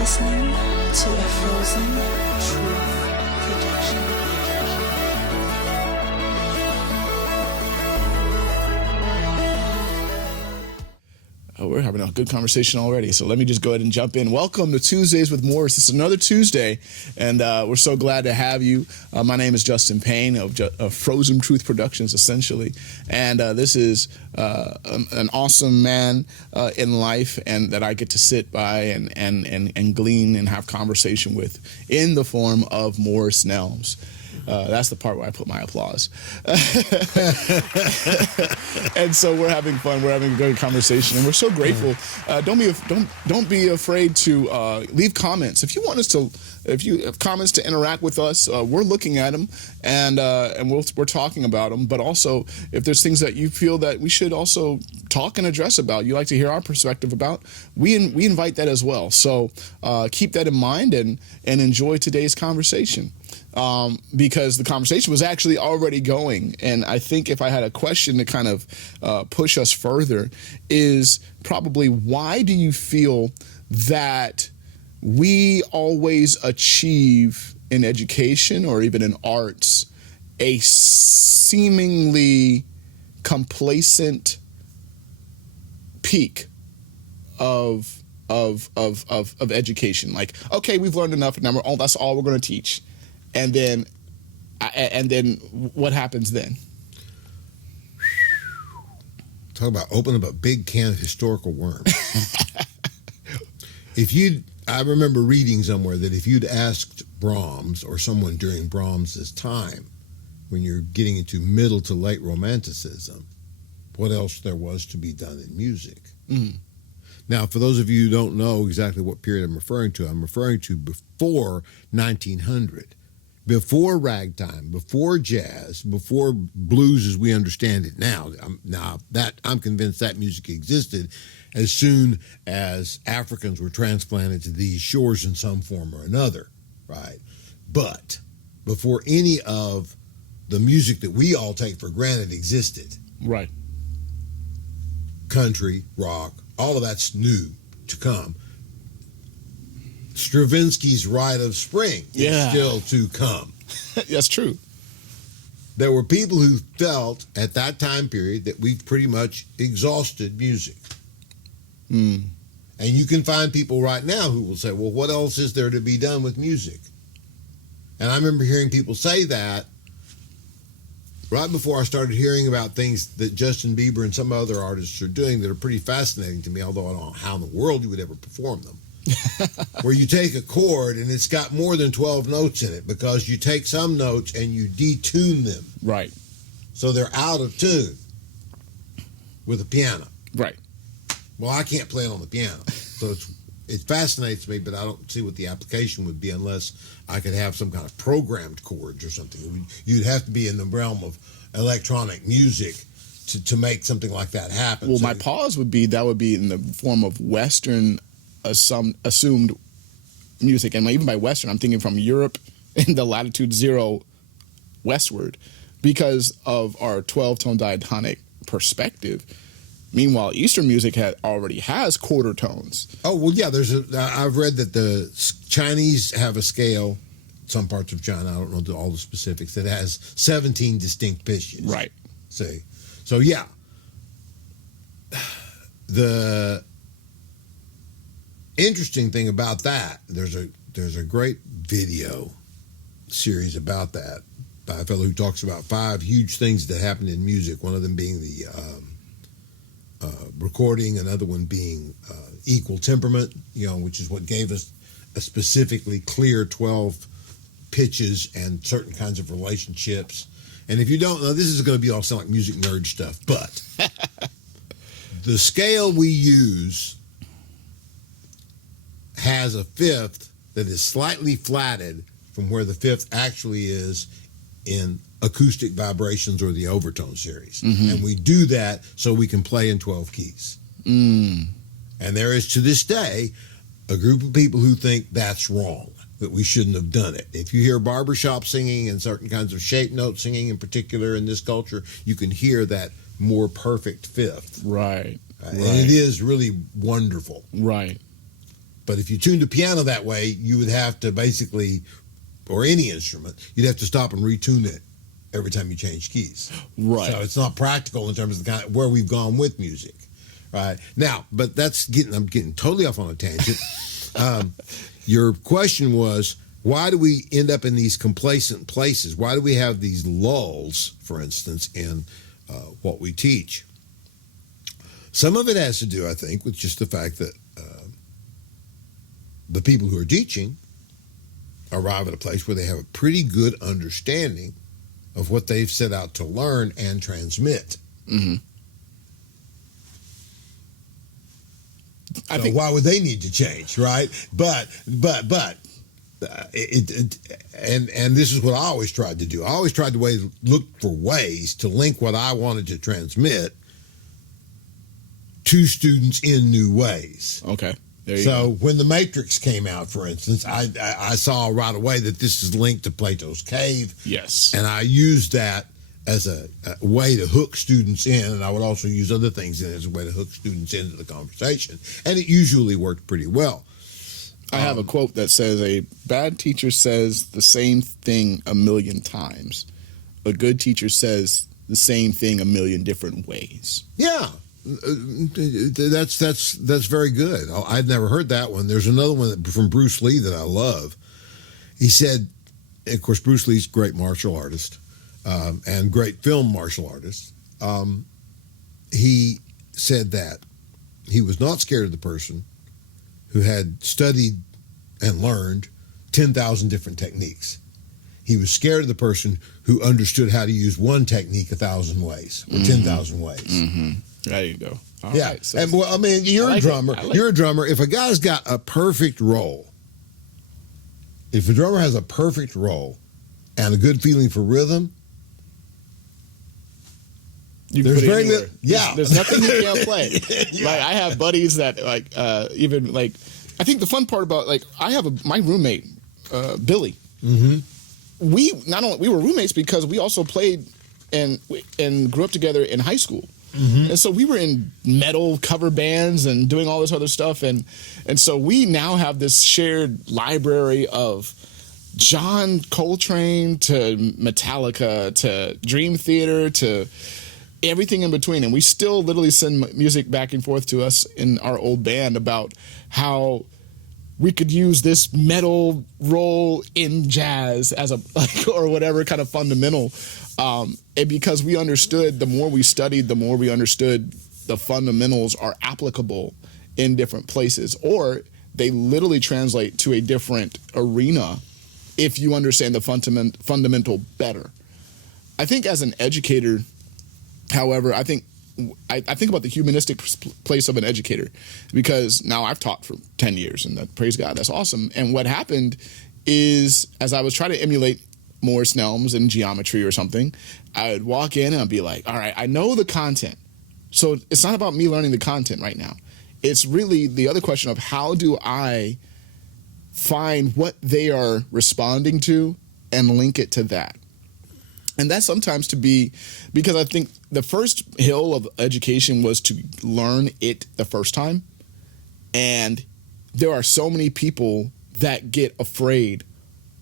listening to a Frozen Truth production. We're having a good conversation already, so let me just go ahead and jump in. Welcome to Tuesdays with Morris. This is another Tuesday, and we're so glad to have you. My name is Justin Payne of Frozen Truth Productions, essentially, and this is an awesome man in life, and that I get to sit by and glean and have conversation with in the form of Morris Nelms. That's the part where I put my applause. And so we're having fun. We're having a good conversation, and we're so grateful. Don't be afraid to leave comments. If you want us to, if you have comments to interact with us, we're looking at them, and we're talking about them. But also, if there's things that you feel that we should also talk and address about, you like to hear our perspective about, we invite that as well. So keep that in mind and enjoy today's conversation. Because the conversation was actually already going. And I think if I had a question to kind of push us further is probably, why do you feel that we always achieve in education or even in arts a seemingly complacent peak of education? Like, okay, we've learned enough, now that's all we're going to teach. And then what happens then? Talk about opening up a big can of historical worms. I remember reading somewhere that if you'd asked Brahms or someone during Brahms's time, when you're getting into middle to late Romanticism, what else there was to be done in music. Mm. Now, for those of you who don't know exactly what period I'm referring to before 1900. Before ragtime, before jazz, before blues as we understand it now. I'm convinced that music existed as soon as Africans were transplanted to these shores in some form or another, right? But before any of the music that we all take for granted existed, right? Country, rock, all of that's new to come. Stravinsky's Rite of Spring is still to come. That's true. There were people who felt at that time period that we've pretty much exhausted music. Mm. And you can find people right now who will say, well, what else is there to be done with music? And I remember hearing people say that right before I started hearing about things that Justin Bieber and some other artists are doing that are pretty fascinating to me, although I don't know how in the world you would ever perform them. Where you take a chord and it's got more than 12 notes in it, because you take some notes and you detune them. Right. So they're out of tune with a piano. Right. Well, I can't play it on the piano. So it fascinates me, but I don't see what the application would be unless I could have some kind of programmed chords or something. You'd have to be in the realm of electronic music to make something like that happen. Well, my pause would be in the form of Western assumed music, and even by Western, I'm thinking from Europe in the latitude 0 westward, because of our 12-tone diatonic perspective. Meanwhile, Eastern music already has quarter tones. Oh well, yeah. I've read that the Chinese have a scale. Some parts of China, I don't know all the specifics, that has 17 distinct pitches. Right. See, so yeah, the interesting thing about that, there's a great video series about that by a fellow who talks about 5 huge things that happened in music. One of them being the recording, another one being equal temperament, which is what gave us a specifically clear 12 pitches and certain kinds of relationships. And if you don't know, this is going to be all sound like music nerd stuff, but the scale we use has a fifth that is slightly flatted from where the fifth actually is in acoustic vibrations or the overtone series. Mm-hmm. And we do that so we can play in 12 keys. Mm. And there is, to this day, a group of people who think that's wrong, that we shouldn't have done it. If you hear barbershop singing and certain kinds of shape note singing in particular in this culture, you can hear that more perfect fifth. Right. And it is really wonderful. Right. But if you tuned a piano that way, you would have to basically, or any instrument, you'd have to stop and retune it every time you change keys. Right. So it's not practical in terms of the kind of where we've gone with music. Right. Now, but I'm getting totally off on a tangent. Your question was, why do we end up in these complacent places? Why do we have these lulls, for instance, in what we teach? Some of it has to do, I think, with just the fact that the people who are teaching arrive at a place where they have a pretty good understanding of what they've set out to learn and transmit. Mm-hmm. I think why would they need to change, right? But and this is what I always tried to do. I always tried to look for ways to link what I wanted to transmit to students in new ways. Okay. So when The Matrix came out, for instance, I saw right away that this is linked to Plato's Cave. Yes. And I used that as a way to hook students in, and I would also use other things in as a way to hook students into the conversation. And it usually worked pretty well. I have a quote that says, a bad teacher says the same thing a million times. A good teacher says the same thing a million different ways. Yeah. That's very good. I'd never heard that one. There's another one from Bruce Lee that I love. He said, of course, Bruce Lee's a great martial artist and great film martial artist. He said that he was not scared of the person who had studied and learned 10,000 different techniques. He was scared of the person who understood how to use one technique 1,000 ways or 10,000 ways. Mm-hmm. There you go. All yeah. right, so and well, I mean, you're a drummer. You're a drummer. If a guy's got a perfect roll, if a drummer has a perfect roll and a good feeling for rhythm, there's very little. Yeah. There's nothing you can't play. Yeah. Like, I have buddies that even like, I think the fun part about, like, I have my roommate, Billy. Mm-hmm. We were roommates because we also played and grew up together in high school. Mm-hmm. And so we were in metal cover bands and doing all this other stuff. And so we now have this shared library of John Coltrane to Metallica to Dream Theater to everything in between. And we still literally send music back and forth to us in our old band about how we could use this metal roll in jazz as or whatever kind of fundamental. And because we understood, the more we studied, the more we understood the fundamentals are applicable in different places, or they literally translate to a different arena if you understand the fundamental better. I think as an educator, however, I think about the humanistic place of an educator, because now I've taught for 10 years and praise God, that's awesome. And what happened is, as I was trying to emulate Morris Nelms in geometry or something, I would walk in and I'd be like, all right, I know the content. So it's not about me learning the content right now. It's really the other question of how do I find what they are responding to and link it to that. And that's sometimes because I think the first hill of education was to learn it the first time. And there are so many people that get afraid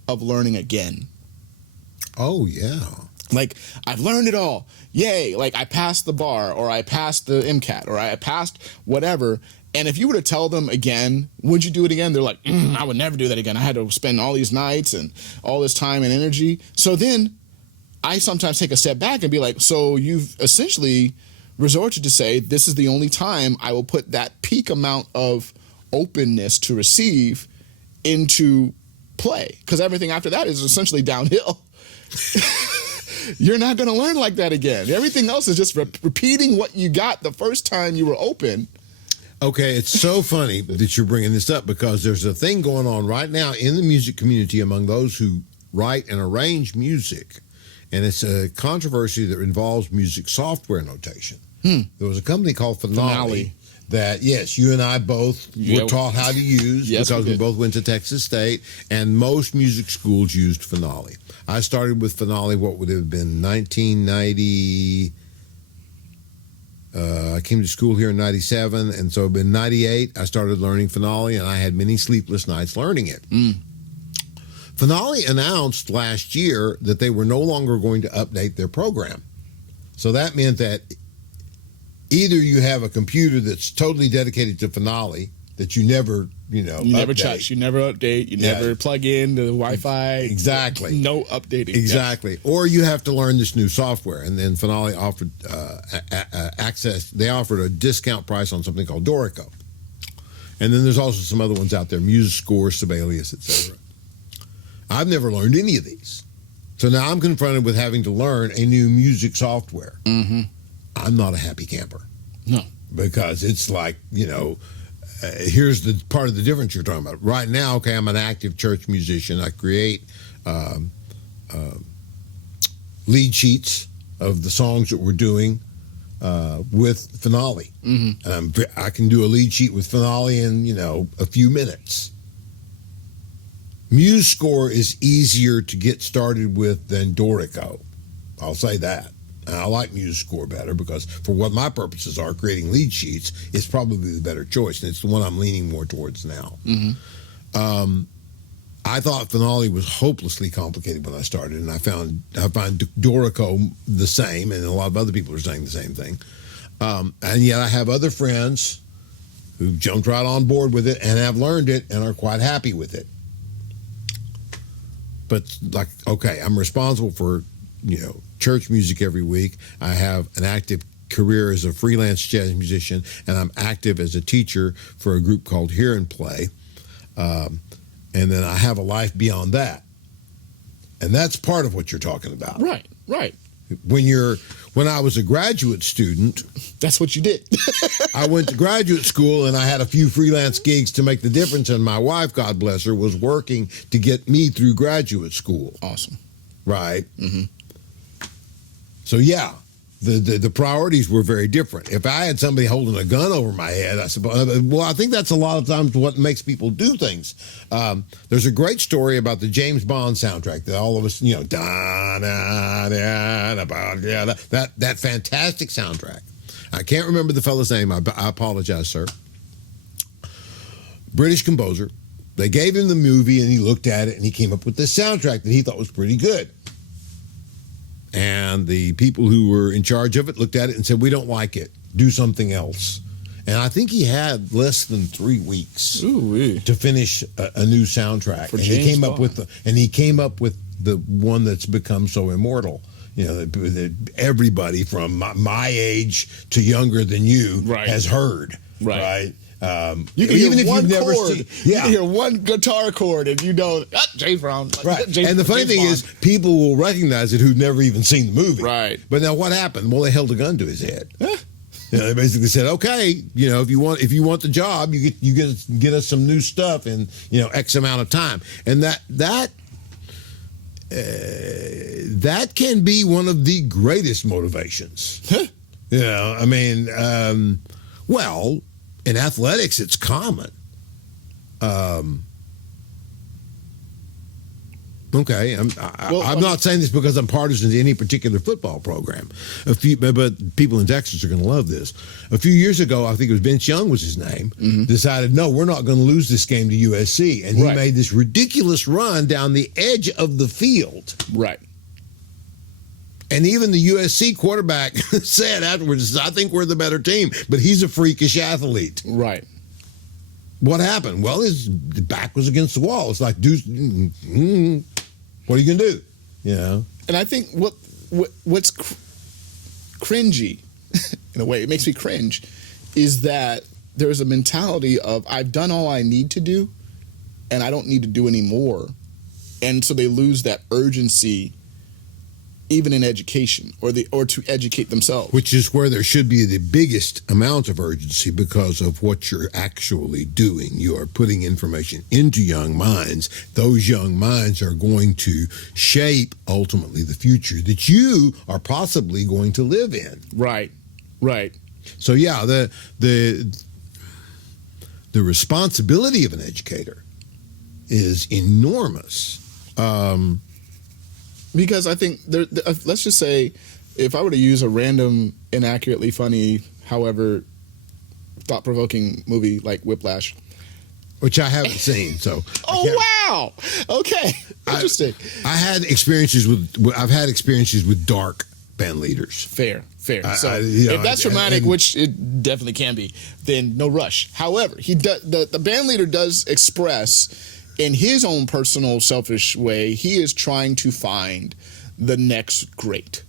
of learning again. Oh, yeah. Like, I've learned it all. Yay. Like, I passed the bar, or I passed the MCAT, or I passed whatever. And if you were to tell them again, would you do it again? They're like, I would never do that again. I had to spend all these nights and all this time and energy. So then I sometimes take a step back and be like, so you've essentially resorted to say, this is the only time I will put that peak amount of openness to receive into play. Because everything after that is essentially downhill. You're not going to learn like that again. Everything else is just repeating what you got the first time you were open. Okay, it's so funny that you're bringing this up, because there's a thing going on right now in the music community among those who write and arrange music, and it's a controversy that involves music software notation. There was a company called Finale that, yes, you and I both were taught how to use, yes, because we both went to Texas State, and most music schools used Finale. I started with Finale, what would have been 1990. I came to school here in 97, and so in 98, I started learning Finale, and I had many sleepless nights learning it. Finale announced last year that they were no longer going to update their program. So that meant that either you have a computer that's totally dedicated to Finale that you never, You never update. touch, you never update, you never plug in the Wi-Fi. Exactly. No updating. Exactly. Or you have to learn this new software. And then Finale offered access. They offered a discount price on something called Dorico. And then there's also some other ones out there, MuseScore, Sibelius, etc. I've never learned any of these. So now I'm confronted with having to learn a new music software. Mm-hmm. I'm not a happy camper. No. Because it's like, here's the part of the difference you're talking about. Right now, okay, I'm an active church musician. I create lead sheets of the songs that we're doing with Finale. Mm-hmm. And I can do a lead sheet with Finale in, a few minutes. MuseScore is easier to get started with than Dorico. I'll say that. And I like MuseScore better because for what my purposes are, creating lead sheets is probably the better choice, and it's the one I'm leaning more towards now. Mm-hmm. I thought Finale was hopelessly complicated when I started, and I find Dorico the same, and a lot of other people are saying the same thing. And yet I have other friends who jumped right on board with it and have learned it and are quite happy with it. But okay, I'm responsible for, church music every week. I have an active career as a freelance jazz musician, and I'm active as a teacher for a group called Hear and Play. And then I have a life beyond that. And that's part of what you're talking about. Right. When I was a graduate student, that's what you did. I went to graduate school and I had a few freelance gigs to make the difference. And my wife, God bless her, was working to get me through graduate school. Awesome. Right. Mm-hmm. So yeah, the priorities were very different. If I had somebody holding a gun over my head, I suppose. Well, I think that's a lot of times what makes people do things. There's a great story about the James Bond soundtrack that all of us, that fantastic soundtrack. I can't remember the fellow's name. I apologize, sir. British composer. They gave him the movie and he looked at it and he came up with this soundtrack that he thought was pretty good. And the people who were in charge of it looked at it and said, "We don't like it. Do something else." And I think he had less than 3 weeks to finish a new soundtrack. And he came up with the one that's become so immortal. That everybody from my age to younger than you has heard. Right. You can hear one chord. You can hear one guitar chord, and you know, James Brown. Right. And the funny thing is, people will recognize it who've never even seen the movie. Right. But now what happened? Well, they held a gun to his head. They basically said, "Okay, if you want the job, you get us some new stuff in X amount of time." And that can be one of the greatest motivations. Well. In athletics, it's common. Okay, I'm not saying this because I'm partisan to any particular football program. But people in Texas are going to love this. A few years ago, I think it was Vince Young was his name, decided, no, we're not going to lose this game to USC. And he made this ridiculous run down the edge of the field. Right. And even the USC quarterback said afterwards, "I think we're the better team, but he's a freakish athlete." Right. What happened? Well, his back was against the wall. It's like, dude, what are you going to do? And I think what's cringy, in a way, it makes me cringe, is that there's a mentality of, I've done all I need to do, and I don't need to do any more. And so they lose that urgency even in education or to educate themselves. Which is where there should be the biggest amount of urgency because of what you're actually doing. You are putting information into young minds. Those young minds are going to shape ultimately the future that you are possibly going to live in. Right. So yeah, the responsibility of an educator is enormous. Because I think let's just say, if I were to use a random, inaccurately funny however thought-provoking movie like Whiplash. Which I haven't seen, so. Oh, wow. Okay. Interesting. I've had experiences with dark band leaders. Fair. So you know, if that's dramatic, which it definitely can be, then no rush. However, the band leader does express in his own personal selfish way, he is trying to find the next great.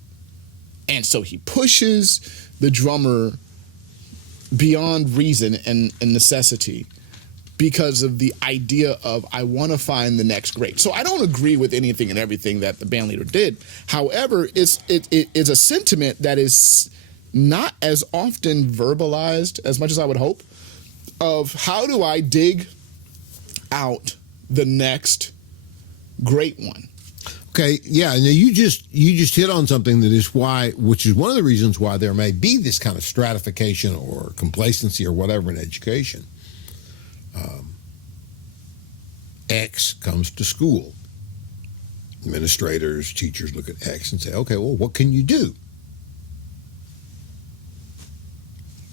And so he pushes the drummer beyond reason and necessity because of the idea of, I want to find the next great. So I don't agree with anything and everything that the band leader did. However, it is a sentiment that is not as often verbalized as much as I would hope, of how do I dig out the next great one? Okay, yeah, and you just hit on something which is one of the reasons why there may be this kind of stratification or complacency or whatever in education. X comes to school. Administrators, teachers look at X and say, okay, well, what can you do?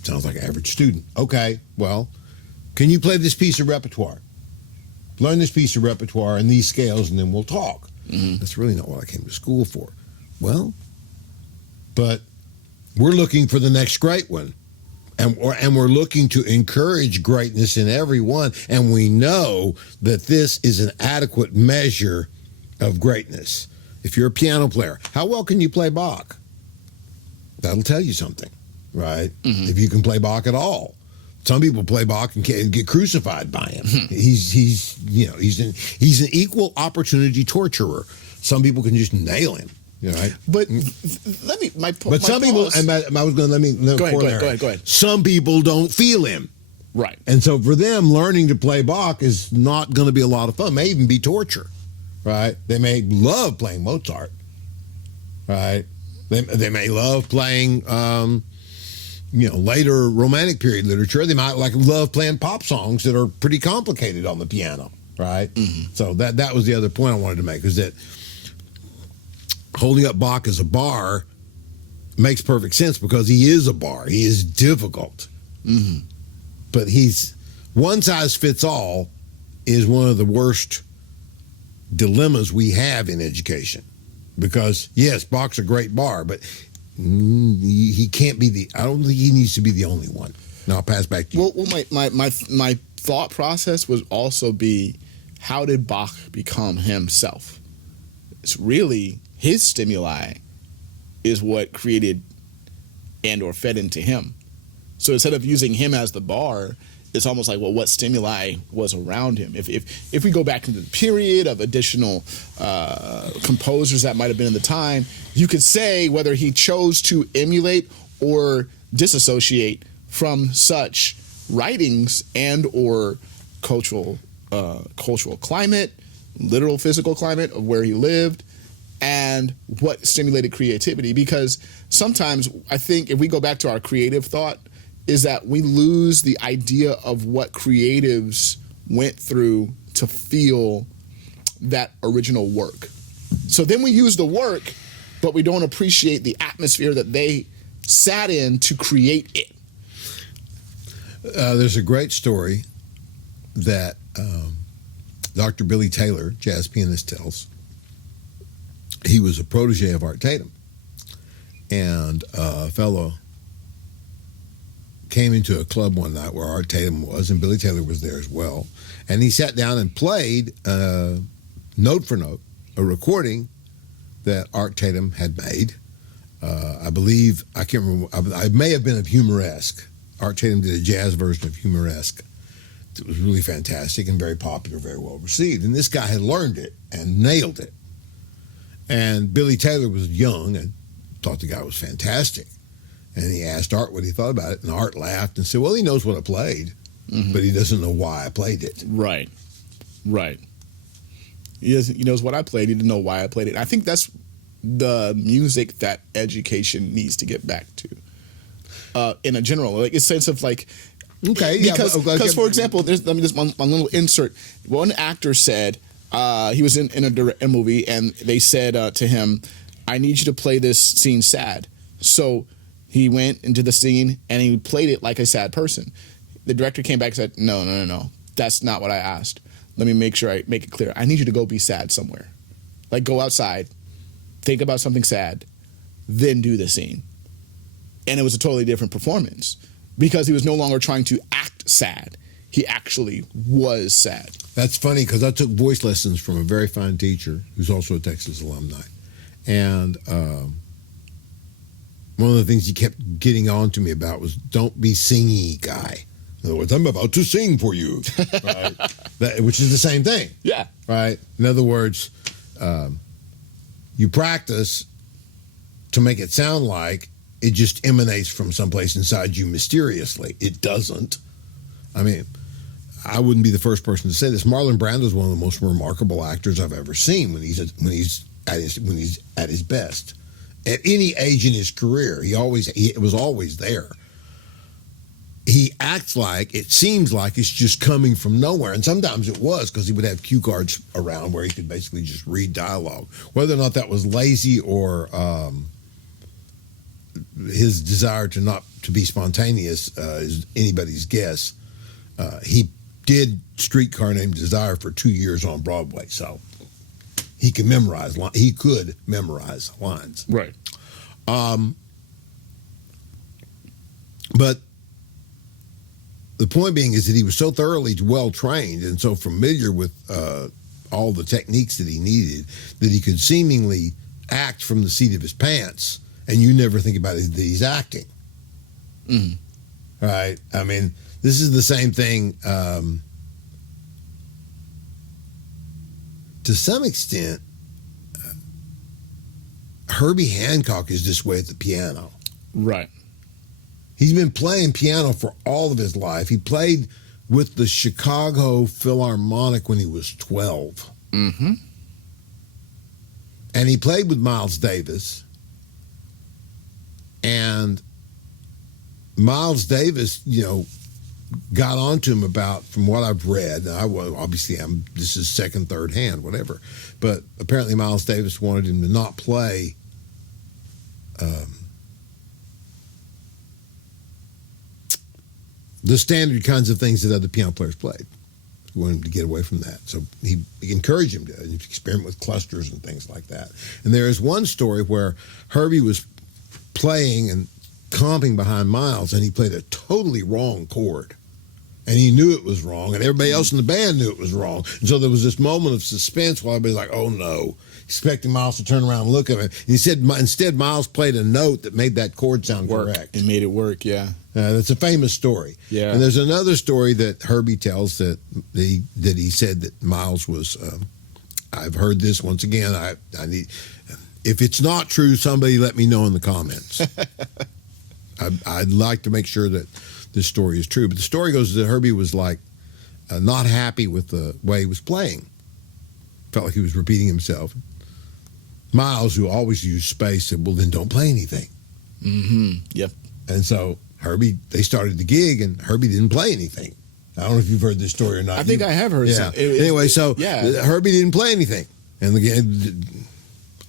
Sounds like an average student. Okay, well, can you play this piece of repertoire? Learn this piece of repertoire and these scales, and then we'll talk. Mm-hmm. That's really not what I came to school for. Well, but we're looking for the next great one. And we're looking to encourage greatness in everyone, and we know that this is an adequate measure of greatness. If you're a piano player, how well can you play Bach? That'll tell you something, right? Mm-hmm. If you can play Bach at all. Some people play Bach and get crucified by him. Mm-hmm. He's an equal opportunity torturer. Some people can just nail him. Right. But But some people, and I was going to go ahead. Some people don't feel him. Right. And so for them, learning to play Bach is not going to be a lot of fun. It may even be torture. Right. They may love playing Mozart. Right. They may love playing, later Romantic period literature. They might love playing pop songs that are pretty complicated on the piano. Right. Mm-hmm. So that was the other point I wanted to make, is that holding up Bach as a bar makes perfect sense, because he is a bar. He is difficult. Mm-hmm. But one size fits all is one of the worst dilemmas we have in education. Because, yes, Bach's a great bar, but he can't be I don't think he needs to be the only one. Now I'll pass back to you. Well, my thought process would also be, how did Bach become himself? It's really his stimuli is what created and or fed into him. So instead of using him as the bar, it's almost like, well, what stimuli was around him? If we go back into the period of additional composers that might have been in the time, you could say whether he chose to emulate or disassociate from such writings and or cultural climate, literal physical climate of where he lived, and what stimulated creativity. Because sometimes I think if we go back to our creative thought, is that we lose the idea of what creatives went through to feel that original work. So then we use the work, but we don't appreciate the atmosphere that they sat in to create it. There's a great story that Dr. Billy Taylor, jazz pianist, tells. He was a protege of Art Tatum, and a fellow came into a club one night where Art Tatum was, and Billy Taylor was there as well, and he sat down and played note for note a recording that Art Tatum had made. I believe, I can't remember, I may have been of Humoresque. Art Tatum did a jazz version of Humoresque. It was really fantastic and very popular, very well received, and this guy had learned it and nailed it. And Billy Taylor was young and thought the guy was fantastic. And he asked Art what he thought about it, and Art laughed and said, well, he knows what I played, but he doesn't know why I played it. Right. He knows what I played, he didn't know why I played it. I think that's the music that education needs to get back to. In a general, like a sense of like, okay, because for example, there's one little insert. One actor said, he was in a movie, and they said to him, I need you to play this scene sad. So He went into the scene and he played it like a sad person. The director came back and said, no. That's not what I asked. Let me make sure I make it clear. I need you to go be sad somewhere. Like, go outside, think about something sad, then do the scene. And it was a totally different performance because he was no longer trying to act sad. He actually was sad. That's funny because I took voice lessons from a very fine teacher who's also a Texas alumni. And one of the things he kept getting on to me about was don't be singy guy. In other words, I'm about to sing for you, right? Which is the same thing. Yeah. Right? In other words, you practice to make it sound like it just emanates from someplace inside you mysteriously. It doesn't. I mean, I wouldn't be the first person to say this. Marlon Brando is one of the most remarkable actors I've ever seen when he's at his best. At any age in his career, it was always there. He acts like it seems like it's just coming from nowhere, and sometimes it was because he would have cue cards around where he could basically just read dialogue. Whether or not that was lazy or his desire to be spontaneous is anybody's guess. He did Streetcar Named Desire for 2 years on Broadway, so he could memorize lines. Right. But the point being is that he was so thoroughly well trained and so familiar with all the techniques that he needed that he could seemingly act from the seat of his pants, and you never think about it that he's acting. Mm. Right? I mean, this is the same thing to some extent. Herbie Hancock is this way at the piano. Right. He's been playing piano for all of his life. He played with the Chicago Philharmonic when he was 12. Mm-hmm. And he played with Miles Davis. And Miles Davis, got onto him about, from what I've read, this is second, third hand, whatever, but apparently Miles Davis wanted him to not play the standard kinds of things that other piano players played. He wanted him to get away from that. So he encouraged him to experiment with clusters and things like that. And there is one story where Herbie was playing and comping behind Miles, and he played a totally wrong chord. And he knew it was wrong, and everybody else in the band knew it was wrong. And so there was this moment of suspense while everybody's like, oh no, expecting Miles to turn around and look at him. And he said instead Miles played a note that made that chord sound correct. It made it work, yeah. That's a famous story. Yeah. And there's another story that Herbie tells that he said that Miles was, I've heard this once again, I need, if it's not true, somebody let me know in the comments. I'd like to make sure that this story is true. But the story goes that Herbie was like not happy with the way he was playing. Felt like he was repeating himself. Miles, who always used space, said, well, then don't play anything. Mm-hmm. Yep. And so they started the gig, and Herbie didn't play anything. I don't know if you've heard this story or not. I think I have heard it. Anyway, Herbie didn't play anything. And again,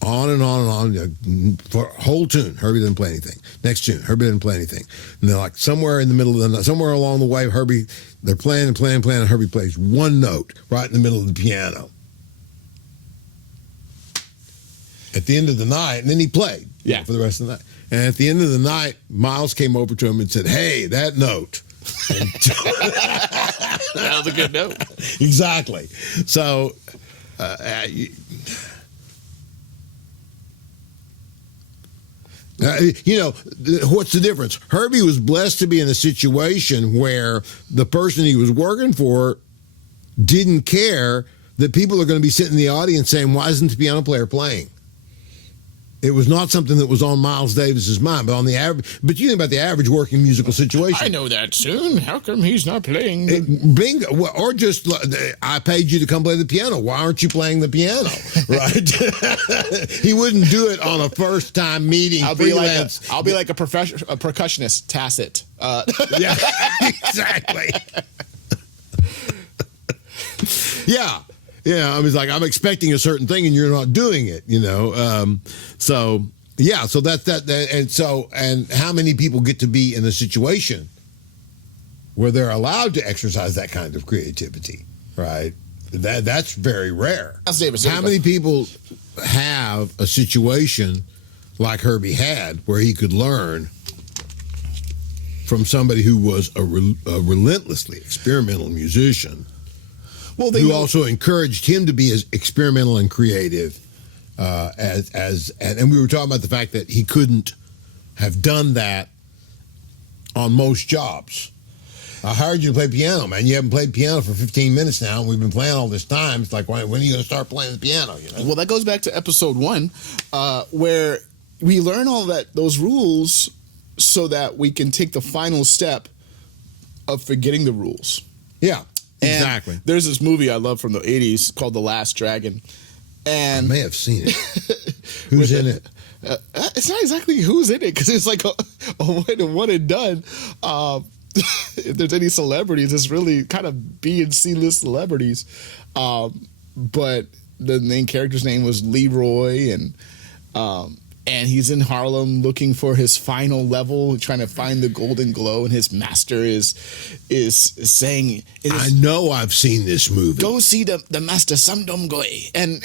on and on and on for a whole tune. Herbie didn't play anything. Next tune, Herbie didn't play anything. And they're like somewhere in the middle of the night, somewhere along the way, they're playing, and Herbie plays one note right in the middle of the piano. At the end of the night, and then he played for the rest of the night. And at the end of the night, Miles came over to him and said, hey, that note. That was a good note. Exactly. So, what's the difference? Herbie was blessed to be in a situation where the person he was working for didn't care that people are going to be sitting in the audience saying, why isn't the piano player playing? It was not something that was on Miles Davis's mind, but but you think about the average working musical situation. I know that tune. How come he's not playing? Bingo. Or just, I paid you to come play the piano. Why aren't you playing the piano? Right? He wouldn't do it on a first-time meeting. I'll be like a percussionist, tacit. Yeah, exactly. Yeah. Yeah, I was like, I'm expecting a certain thing and you're not doing it, So Yeah, so and how many people get to be in a situation where they're allowed to exercise that kind of creativity, right? That's very rare. That's David. How many people have a situation like Herbie had where he could learn from somebody who was a relentlessly experimental musician, who also encouraged him to be as experimental and creative and we were talking about the fact that he couldn't have done that on most jobs. I hired you to play piano, man. You haven't played piano for 15 minutes now, and we've been playing all this time. It's like, when are you going to start playing the piano? You know? Well, that goes back to episode 1, where we learn all those rules so that we can take the final step of forgetting the rules. Yeah, exactly. And there's this movie I love from the 80s called The Last Dragon. And I may have seen it. Who's in it? It's not exactly who's in it, because it's like a one and done. If there's any celebrities, it's really kind of B and C list celebrities. But the main character's name was Leroy, and he's in Harlem looking for his final level, trying to find the golden glow, and his master is saying, I know I've seen this movie. Go see the master Samdom Goy. And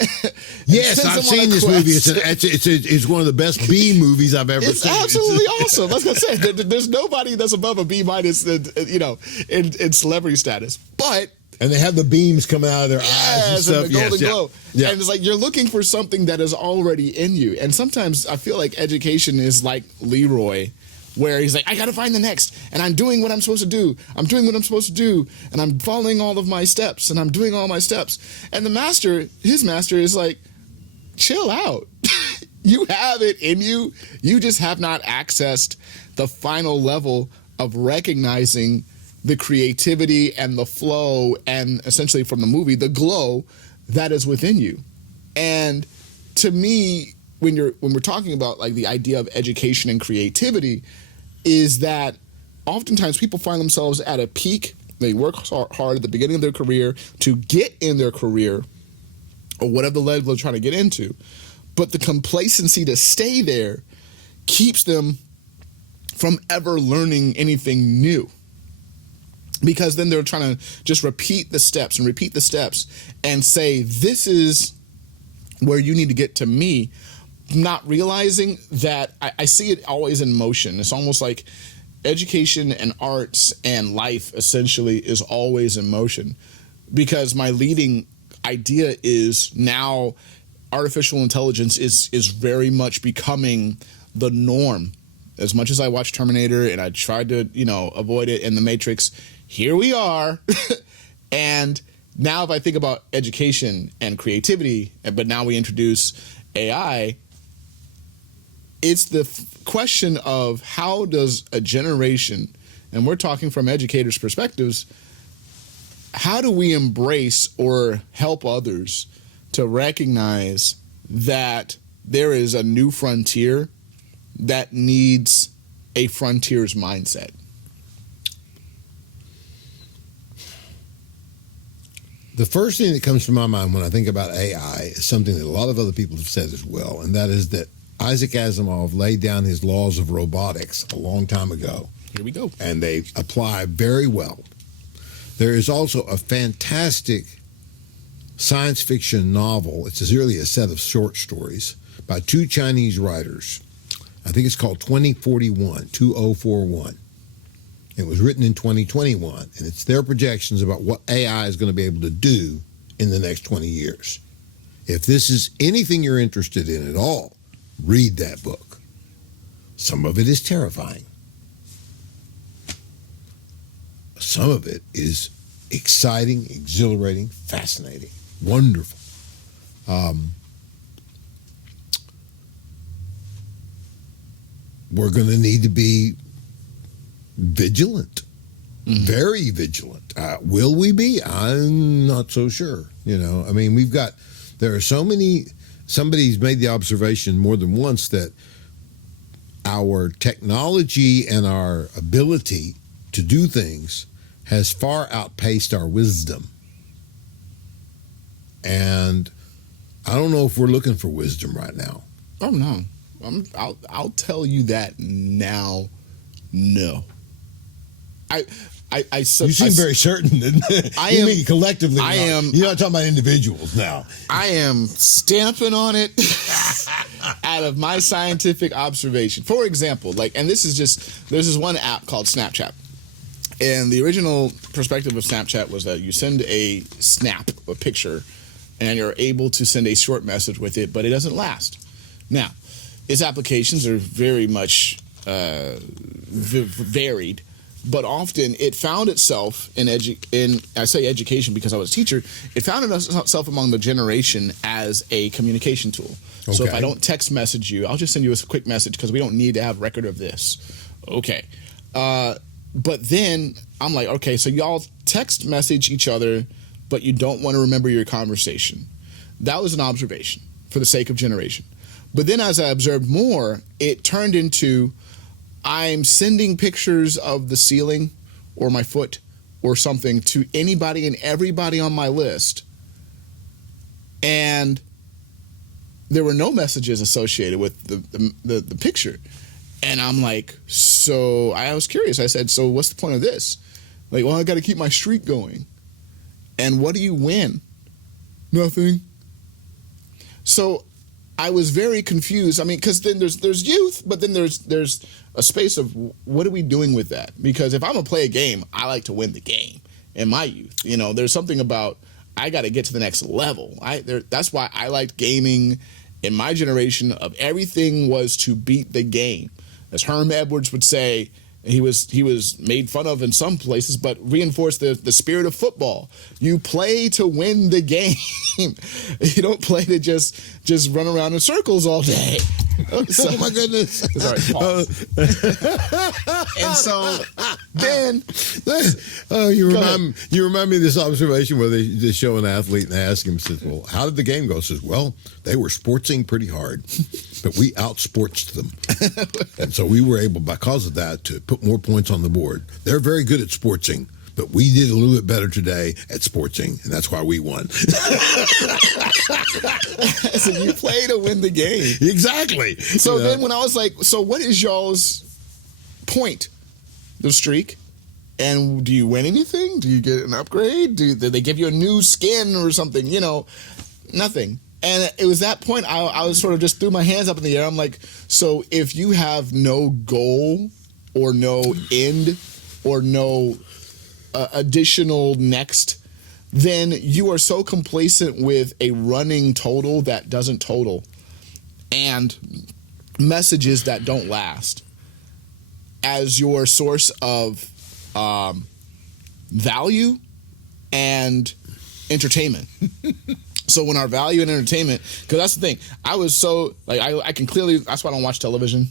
yes, I've seen this movie. It's one of the best B movies I've ever seen. It's absolutely awesome. I was gonna say there's nobody that's above a B minus, in celebrity status. And they have the beams coming out of their eyes and stuff. And the golden glow. Yeah. And it's like you're looking for something that is already in you. And sometimes I feel like education is like Leroy, where he's like, I got to find the next. And I'm doing what I'm supposed to do. I'm doing what I'm supposed to do. And I'm following all of my steps. And I'm doing all my steps. And his master is like, chill out. You have it in you. You just have not accessed the final level of recognizing the creativity and the flow, and essentially from the movie, the glow that is within you. And to me, when we're talking about like the idea of education and creativity, is that oftentimes people find themselves at a peak. They work hard at the beginning of their career to get in their career or whatever the level they're trying to get into. But the complacency to stay there keeps them from ever learning anything new. Because then they're trying to just repeat the steps and say, this is where you need to get to me, not realizing that I see it always in motion. It's almost like education and arts and life essentially is always in motion, because my leading idea is now artificial intelligence is very much becoming the norm. As much as I watched Terminator and I tried to, avoid it in The Matrix, here we are. And now if I think about education and creativity, but now we introduce AI, it's the question of how does a generation, and we're talking from educators' perspectives, how do we embrace or help others to recognize that there is a new frontier that needs a frontier's mindset? The first thing that comes to my mind when I think about AI is something that a lot of other people have said as well, and that is that Isaac Asimov laid down his laws of robotics a long time ago. Here we go. And they apply very well. There is also a fantastic science fiction novel. It's really a set of short stories by two Chinese writers. I think it's called 2041. It was written in 2021, and it's their projections about what AI is going to be able to do in the next 20 years. If this is anything you're interested in at all, read that book. Some of it is terrifying. Some of it is exciting, exhilarating, fascinating, wonderful. We're going to need to be vigilant, very vigilant. Will we be? I'm not so sure. I mean, there are so many, somebody's made the observation more than once that our technology and our ability to do things has far outpaced our wisdom. And I don't know if we're looking for wisdom right now. Oh, no. I'll tell you that now. No. You seem very certain that you mean collectively. You're not talking about individuals now. I am stamping on it out of my scientific observation. For example, there's this one app called Snapchat. And the original perspective of Snapchat was that you send a snap, a picture, and you're able to send a short message with it, but it doesn't last. Now, its applications are very much varied. But often it found itself I say education because I was a teacher, it found itself among the generation as a communication tool. Okay. So if I don't text message you, I'll just send you a quick message because we don't need to have record of this. Okay. But then I'm like, okay, so y'all text message each other, but you don't want to remember your conversation. That was an observation for the sake of generation. But then as I observed more, it turned into I'm sending pictures of the ceiling or my foot or something to anybody and everybody on my list. And there were no messages associated with the picture. And I'm like, so I was curious. I said, so what's the point of this? Like, well, I got to keep my streak going. And what do you win? Nothing. So I was very confused. I mean, because then there's youth, but then there's a space of what are we doing with that? Because if I'm gonna play a game, I like to win the game. In my youth, there's something about I got to get to the next level. That's why I liked gaming. In my generation, of everything was to beat the game, as Herm Edwards would say. He was made fun of in some places, but reinforced the spirit of football. You play to win the game. You don't play to just run around in circles all day. So, oh my goodness! Sorry, and so then, you remind me of this observation where they show an athlete and they ask him, says, "Well, how did the game go?" Says, "Well, they were sportsing pretty hard, but we outsportsed them, and so we were able, because of that, to put more points on the board. They're very good at sportsing, but we did a little bit better today at sportsing, and that's why we won." So you play to win the game. Exactly. So then when I was like, so what is y'all's point? The streak? And do you win anything? Do you get an upgrade? Did they give you a new skin or something? Nothing. And it was that point I was sort of just threw my hands up in the air. I'm like, so if you have no goal or no end or no additional next, then you are so complacent with a running total that doesn't total and messages that don't last as your source of value and entertainment. So when our value and entertainment, because that's the thing, I was so, I can clearly, that's why I don't watch television.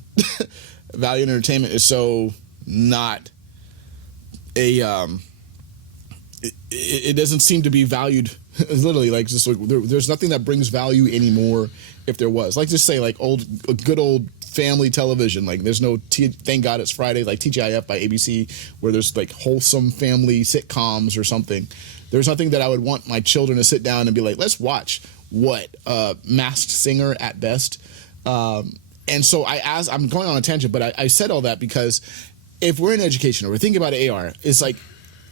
Value and entertainment is so not it doesn't seem to be valued. Literally, there's nothing that brings value anymore. If there was, just say good old family television, there's no thank God it's Friday, like TGIF by ABC, where there's wholesome family sitcoms or something. There's nothing that I would want my children to sit down and be like, let's watch Masked Singer at best. And so I'm going on a tangent, but I said all that because if we're in education or we're thinking about AR, it's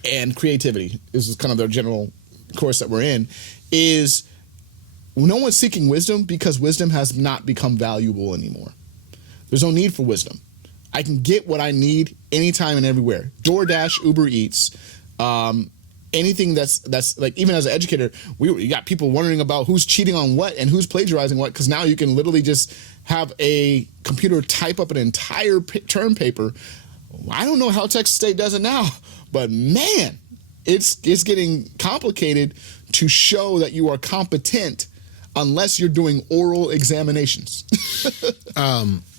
and creativity is kind of the general course that we're in, is no one's seeking wisdom because wisdom has not become valuable anymore. There's no need for wisdom. I can get what I need anytime and everywhere. DoorDash, Uber Eats, anything that's even as an educator, you got people wondering about who's cheating on what and who's plagiarizing what, because now you can literally just have a computer type up an entire term paper. I don't know how Texas State does it now, but man, it's getting complicated to show that you are competent unless you're doing oral examinations.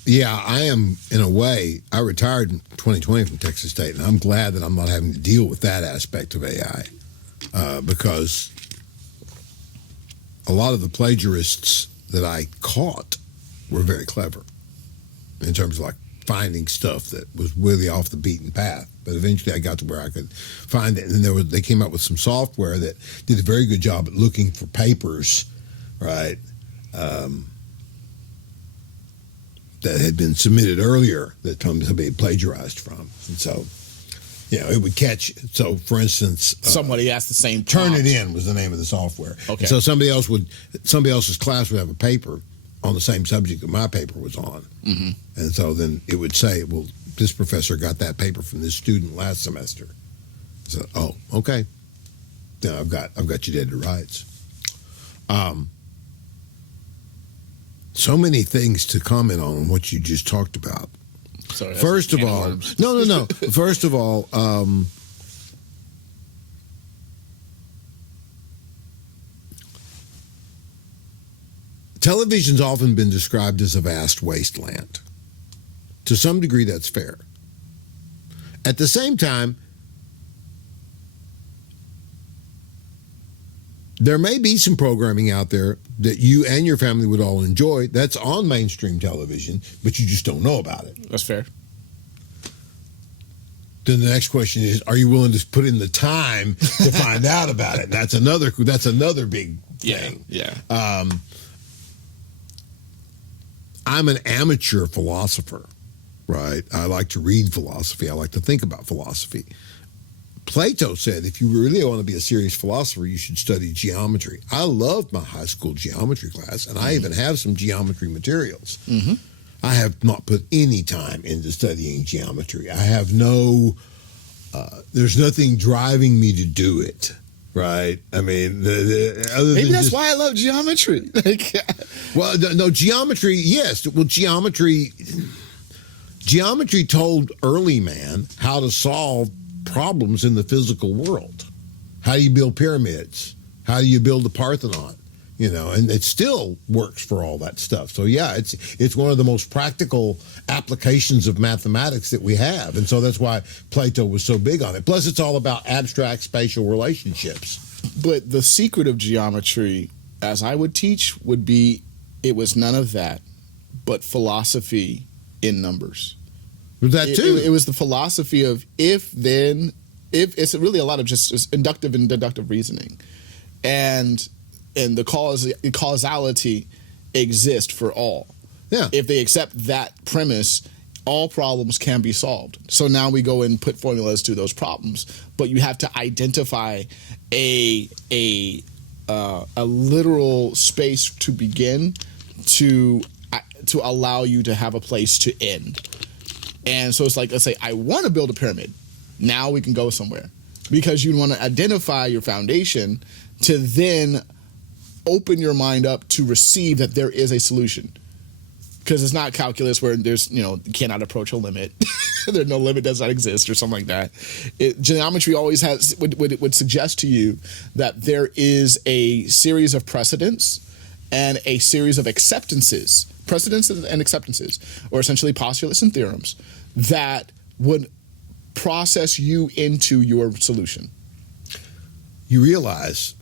Yeah, I am, in a way. I retired in 2020 from Texas State, and I'm glad that I'm not having to deal with that aspect of AI because a lot of the plagiarists that I caught were very clever in terms of finding stuff that was really off the beaten path. But eventually I got to where I could find it. And then they came up with some software that did a very good job at looking for papers, right? that had been submitted earlier that somebody had plagiarized from. And so, it would catch. So, for instance, somebody asked the same Turn prompt. It In was the name of the software. Okay. So somebody else's class would have a paper on the same subject that my paper was on. Mm-hmm. And so then it would say, well, this professor got that paper from this student last semester. So, oh, okay. Then I've got you dead to rights. So many things to comment on what you just talked about. Sorry, First of all, no. First of all, television's often been described as a vast wasteland. To some degree, that's fair. At the same time, there may be some programming out there that you and your family would all enjoy that's on mainstream television, but you just don't know about it. That's fair. Then the next question is, are you willing to put in the time to find out about it? That's another big thing. Yeah. I'm an amateur philosopher, right? I like to read philosophy. I like to think about philosophy. Plato said, if you really want to be a serious philosopher, you should study geometry. I loved my high school geometry class, and I even have some geometry materials. Mm-hmm. I have not put any time into studying geometry. I have there's nothing driving me to do it, right? I mean, Maybe that's why I love geometry. Well, no, geometry, yes. Well, geometry told early man how to solve problems in the physical world. How do you build pyramids? How do you build the Parthenon? And it still works for all that stuff. So yeah, it's one of the most practical applications of mathematics that we have. And so that's why Plato was so big on it. Plus it's all about abstract spatial relationships. But the secret of geometry, as I would teach, would be it was none of that, but philosophy in numbers. Was that too? It was the philosophy of if it's really a lot of just inductive and deductive reasoning. And the causality exists for all. Yeah. If they accept that premise, all problems can be solved. So now we go and put formulas to those problems, but you have to identify a literal space to begin to allow you to have a place to end. And so it's like, let's say I want to build a pyramid. Now we can go somewhere because you want to identify your foundation to then open your mind up to receive that there is a solution. Because it's not calculus where there's, you cannot approach a limit. There's no limit does not exist or something like that. Geometry always would suggest to you that there is a series of precedents and a series of acceptances, precedences and acceptances, or essentially postulates and theorems that would process you into your solution. You realize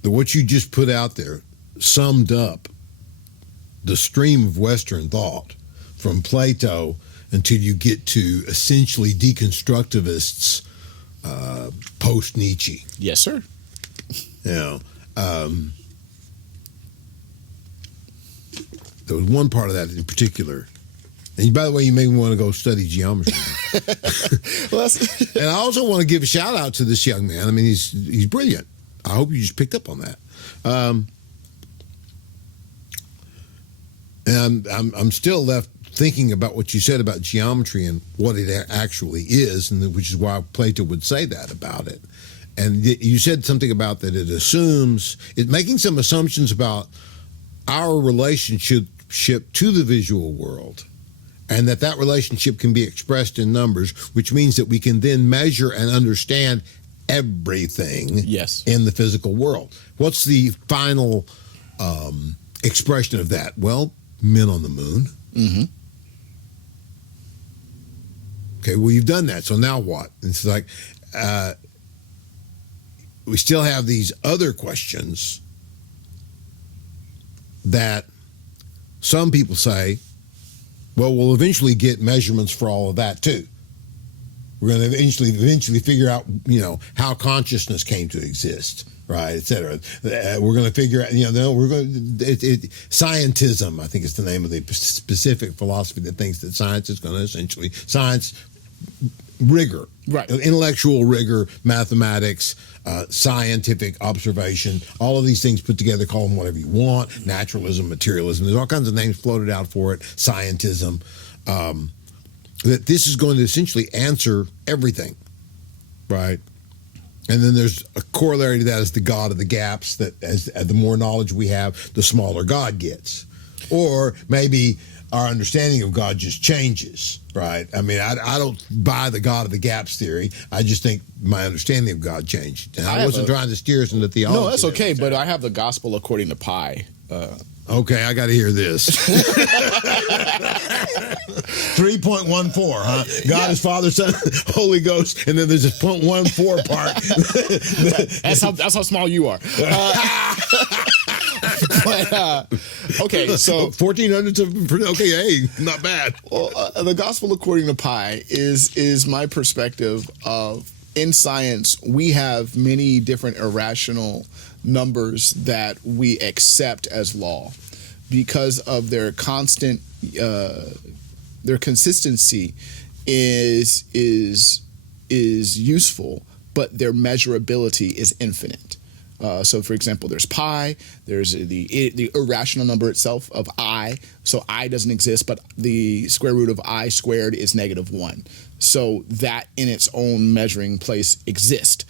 that what you just put out there summed up the stream of Western thought from Plato until you get to essentially deconstructivists post-Nietzsche. Yes, sir. There was one part of that in particular. And by the way, you may want to go study geometry. And I also want to give a shout out to this young man. I mean, he's brilliant. I hope you just picked up on that. And I'm still left thinking about what you said about geometry and what it actually is, and which is why Plato would say that about it. And you said something about that it's making some assumptions about our relationship to the visual world, and that relationship can be expressed in numbers, which means that we can then measure and understand everything in the physical world. What's the final expression of that? Well, men on the moon. Mm-hmm. Okay, well, you've done that. So now what? It's like we still have these other questions that some people say, well, we'll eventually get measurements for all of that too. We're going to eventually figure out, how consciousness came to exist, right, et cetera. We're going to figure out, we're going to, scientism, I think is the name of the specific philosophy that thinks that science is going to essentially, science rigor, right, intellectual rigor, mathematics, scientific observation, all of these things put together, call them whatever you want, naturalism, materialism, there's all kinds of names floated out for it, scientism, that this is going to essentially answer everything, right? And then there's a corollary to that is the God of the gaps, that as the more knowledge we have, the smaller God gets. Or maybe our understanding of God just changes, right? I mean, I don't buy the God of the gaps theory. I just think my understanding of God changed. And I wasn't trying to steer us into theology. No, that's okay, but I have the gospel according to Pi. Okay, I got to hear this. 3.14, huh? God is Father, Son, Holy Ghost, and then there's this 0.14 part. That's how small you are. Okay, so 1400. Okay, hey, not bad. Well, the gospel according to Pi is my perspective of, in science we have many different irrational numbers that we accept as law because of their constant their consistency is useful, but their measurability is infinite. So, for example, there's pi, there's the irrational number itself of I. So I doesn't exist, but the square root of I squared is -1. So that in its own measuring place exists,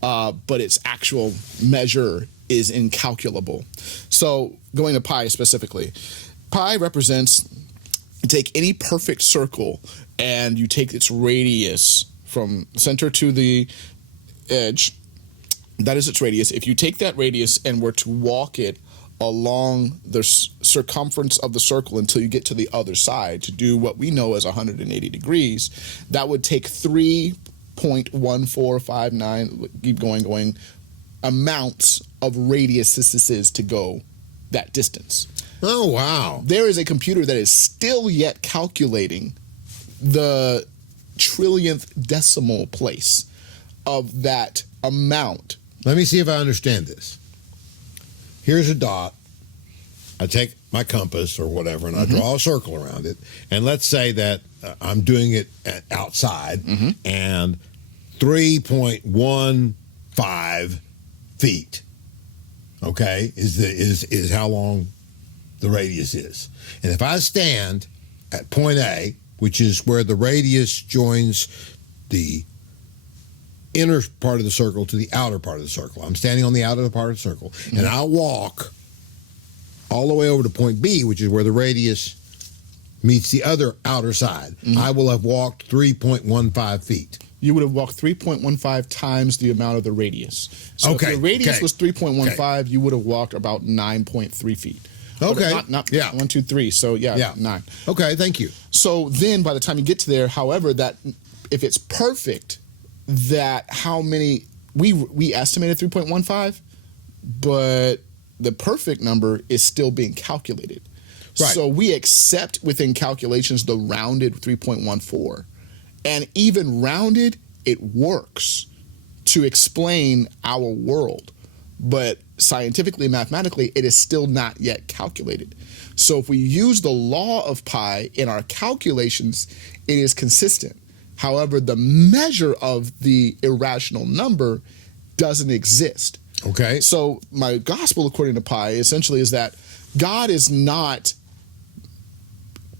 but its actual measure is incalculable. So going to pi specifically, pi represents, take any perfect circle and you take its radius from center to the edge. That is its radius. If you take that radius and were to walk it along the circumference of the circle until you get to the other side to do what we know as 180 degrees, that would take 3.1459, keep going, amounts of radiuses to go that distance. Oh, wow. There is a computer that is still yet calculating the trillionth decimal place of that amount. Let me see if I understand this. Here's a dot. I take my compass or whatever, and I draw a circle around it. And let's say that I'm doing it outside, and 3.15 feet, okay, is how long the radius is. And if I stand at point A, which is where the radius joins the inner part of the circle to the outer part of the circle. I'm standing on the outer part of the circle, and I'll walk all the way over to point B, which is where the radius meets the other outer side. I will have walked 3.15 feet. You would have walked 3.15 times the amount of the radius. So if the radius was 3.15, you would have walked about 9.3 feet. Okay. Not 1, 2, 3. So 9. Okay, thank you. So then by the time you get to there, however, that if it's perfect, that how many we estimated 3.15, but the perfect number is still being calculated. Right. So we accept within calculations the rounded 3.14, and even rounded, it works to explain our world, but scientifically, mathematically, it is still not yet calculated. So if we use the law of pi in our calculations, it is consistent. However, the measure of the irrational number doesn't exist. Okay. So my gospel according to pi essentially is that God is not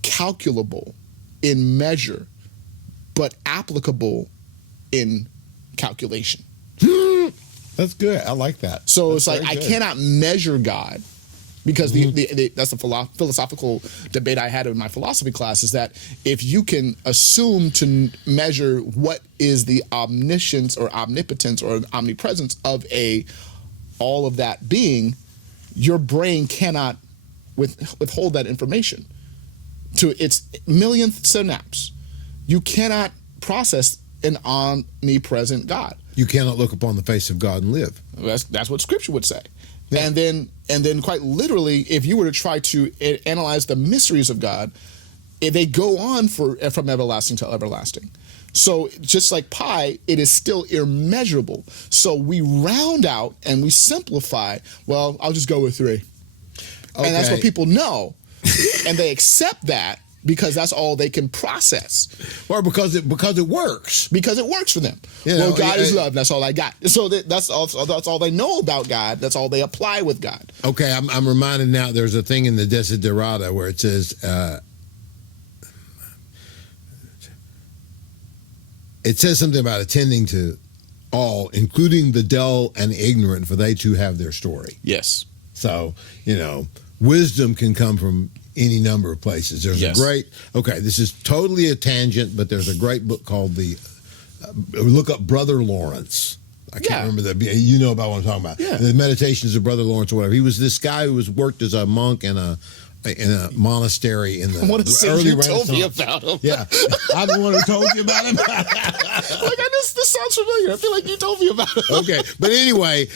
calculable in measure, but applicable in calculation. That's good. I like that. So That's it's like I cannot measure God, because that's the philosophical debate I had in my philosophy class, is that if you can assume to measure what is the omniscience or omnipotence or omnipresence of all of that being, your brain cannot withhold that information to its millionth synapse. You cannot process an omnipresent God. You cannot look upon the face of God and live. That's what Scripture would say. Yeah. And then quite literally, if you were to try to analyze the mysteries of God, they go on from everlasting to everlasting. So just like pi, it is still immeasurable. So we round out and we simplify. Well, I'll just go with 3. And that's what people know. And they accept that because that's all they can process. Or because it works. Because it works for them. You know, God is love. That's all I got. So that's all they know about God. That's all they apply with God. Okay, I'm reminded now. There's a thing in the Desiderata where it says, something about attending to all, including the dull and ignorant, for they too have their story. Yes. So, wisdom can come from any number of places. There's a great, this is totally a tangent, but there's a great book called look up Brother Lawrence. I can't remember that. You know about what I'm talking about. Yeah. The Meditations of Brother Lawrence or whatever. He was this guy who worked as a monk in a monastery in the early Renaissance. Told me about him. Yeah. I'm the one who told you about him. This sounds familiar. I feel like you told me about him. Okay. But anyway,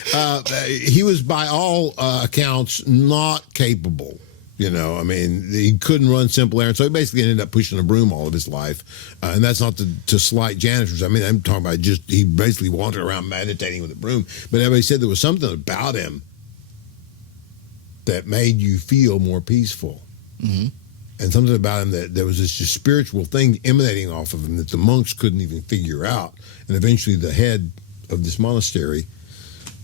he was by all accounts not capable. He couldn't run simple errands. So he basically ended up pushing a broom all of his life. And that's not to slight janitors. I'm talking about he basically wandered around meditating with a broom. But everybody said there was something about him that made you feel more peaceful. Mm-hmm. And something about him that there was this just spiritual thing emanating off of him that the monks couldn't even figure out. And eventually the head of this monastery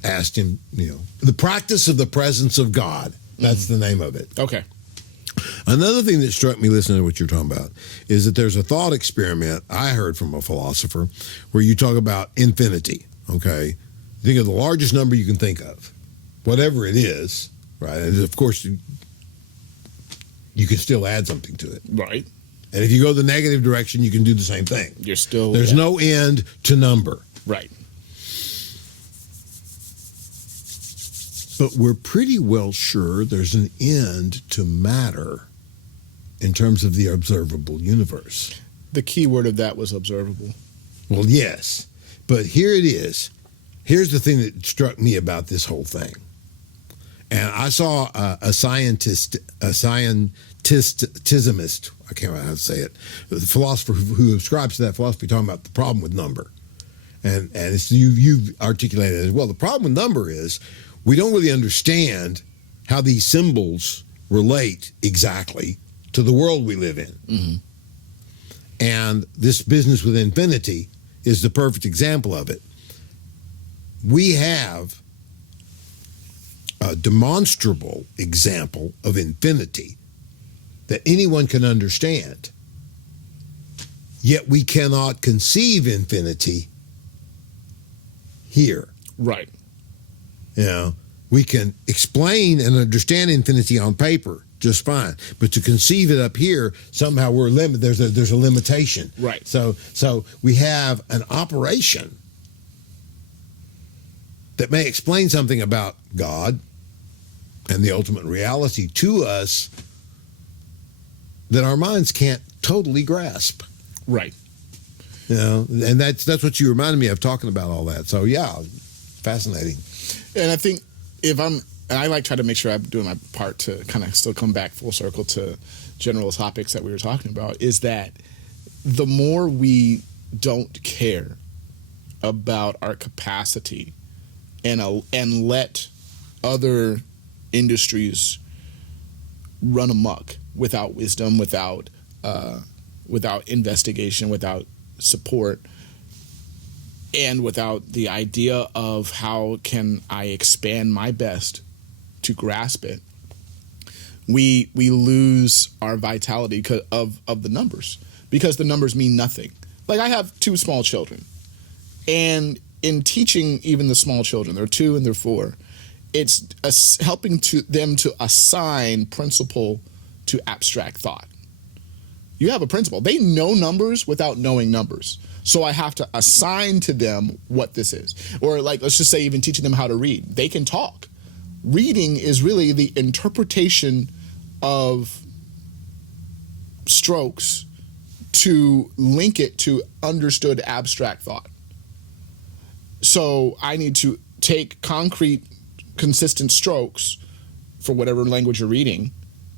asked him, the practice of the presence of God. That's the name of it. Okay. Another thing that struck me listening to what you're talking about is that there's a thought experiment I heard from a philosopher where you talk about infinity, okay? Think of the largest number you can think of, whatever it is, right? And of course, you can still add something to it. Right. And if you go the negative direction, you can do the same thing. There's no end to number. Right. But we're pretty well sure there's an end to matter in terms of the observable universe. The key word of that was observable. Well, yes. But here it is. Here's the thing that struck me about this whole thing. And I saw a scientismist, I can't remember how to say it, the philosopher who ascribes to that philosophy talking about the problem with number. And it's, you've articulated it as well. The problem with number is we don't really understand how these symbols relate exactly to the world we live in. Mm-hmm. And this business with infinity is the perfect example of it. We have a demonstrable example of infinity that anyone can understand. Yet we cannot conceive infinity here. Right. We can explain and understand infinity on paper just fine, but to conceive it up here, somehow we're limited. There's a limitation. Right. So we have an operation that may explain something about God and the ultimate reality to us that our minds can't totally grasp. Right. And that's what you reminded me of talking about all that. So yeah, fascinating. And I think I try to make sure I'm doing my part to kind of still come back full circle to general topics that we were talking about, is that the more we don't care about our capacity and let other industries run amok without wisdom, without investigation, without support, and without the idea of how can I expand my best to grasp it, we lose our vitality of the numbers, because the numbers mean nothing. Like, I have 2 small children, and in teaching even the small children, they're 2 and they're 4, it's helping them to assign principle to abstract thought. You have a principle. They know numbers without knowing numbers. So I have to assign to them what this is. Or, like, let's just say even teaching them how to read. They can talk. Reading is really the interpretation of strokes to link it to understood abstract thought. So I need to take concrete, consistent strokes for whatever language you're reading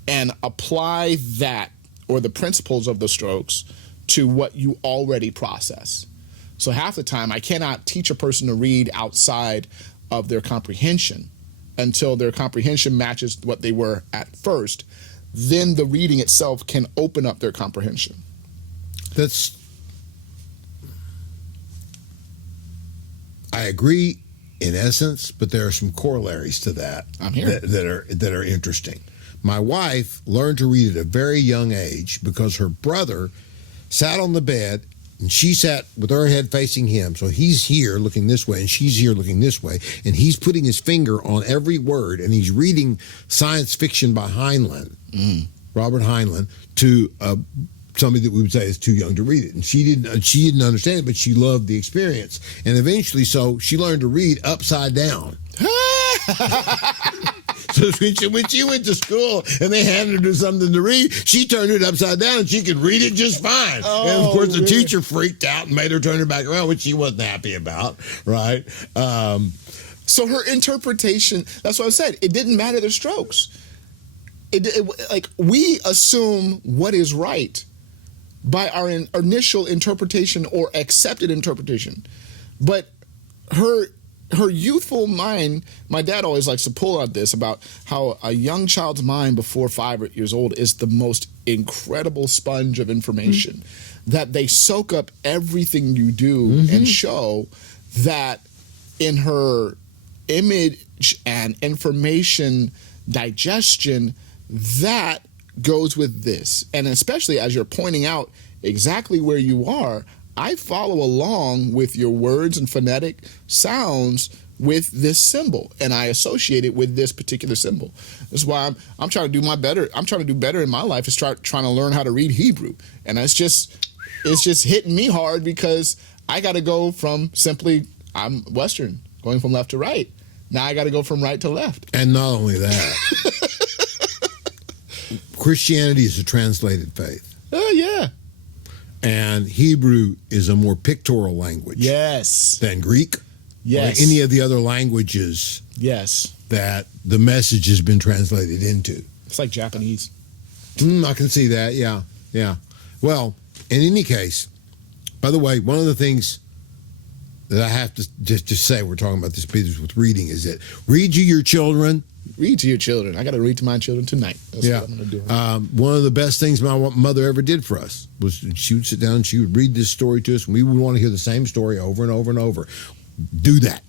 and apply that, or the principles of the strokes, to what you already process. So half the time, I cannot teach a person to read outside of their comprehension until their comprehension matches what they were at first. Then the reading itself can open up their comprehension. I agree in essence, but there are some corollaries to that I'm here. that are interesting. My wife learned to read at a very young age because her brother sat on the bed and she sat with her head facing him. So he's here looking this way and she's here looking this way. And he's putting his finger on every word and he's reading science fiction by Heinlein, Robert Heinlein, to somebody that we would say is too young to read it. And she didn't understand it, but she loved the experience. And eventually, so she learned to read upside down. So when she went to school and they handed her something to read, she turned it upside down and she could read it just fine. And of course, the teacher freaked out and made her turn it back around, which she wasn't happy about, right? So her interpretation, that's what I said, it didn't matter the strokes. Like we assume what is right by our initial interpretation or accepted interpretation. But her youthful mind, my dad always likes to pull out this about how a young child's mind before 5 years old is the most incredible sponge of information, that they soak up everything you do and show, that in her image and information digestion, that goes with this. And especially as you're pointing out exactly where you are, I follow along with your words and phonetic sounds with this symbol, and I associate it with this particular symbol. That's why I'm trying to do my better. I'm trying to do better in my life is trying to learn how to read Hebrew, and it's just hitting me hard because I got to go from simply I'm Western, going from left to right. Now I got to go from right to left. And not only that, Christianity is a translated faith. Oh yeah. And Hebrew is a more pictorial language. Yes. Than Greek. Yes. Or any of the other languages. Yes. That the message has been translated into. It's like Japanese. I can see that. Yeah. Yeah. Well, in any case, by the way, one of the things that I have to just say, we're talking about this business with reading, is that read to your children. Read to your children. I got to read to my children tonight. That's what I'm going to do. One of the best things my mother ever did for us was she would sit down and she would read this story to us, and we would want to hear the same story over and over and over. Do that.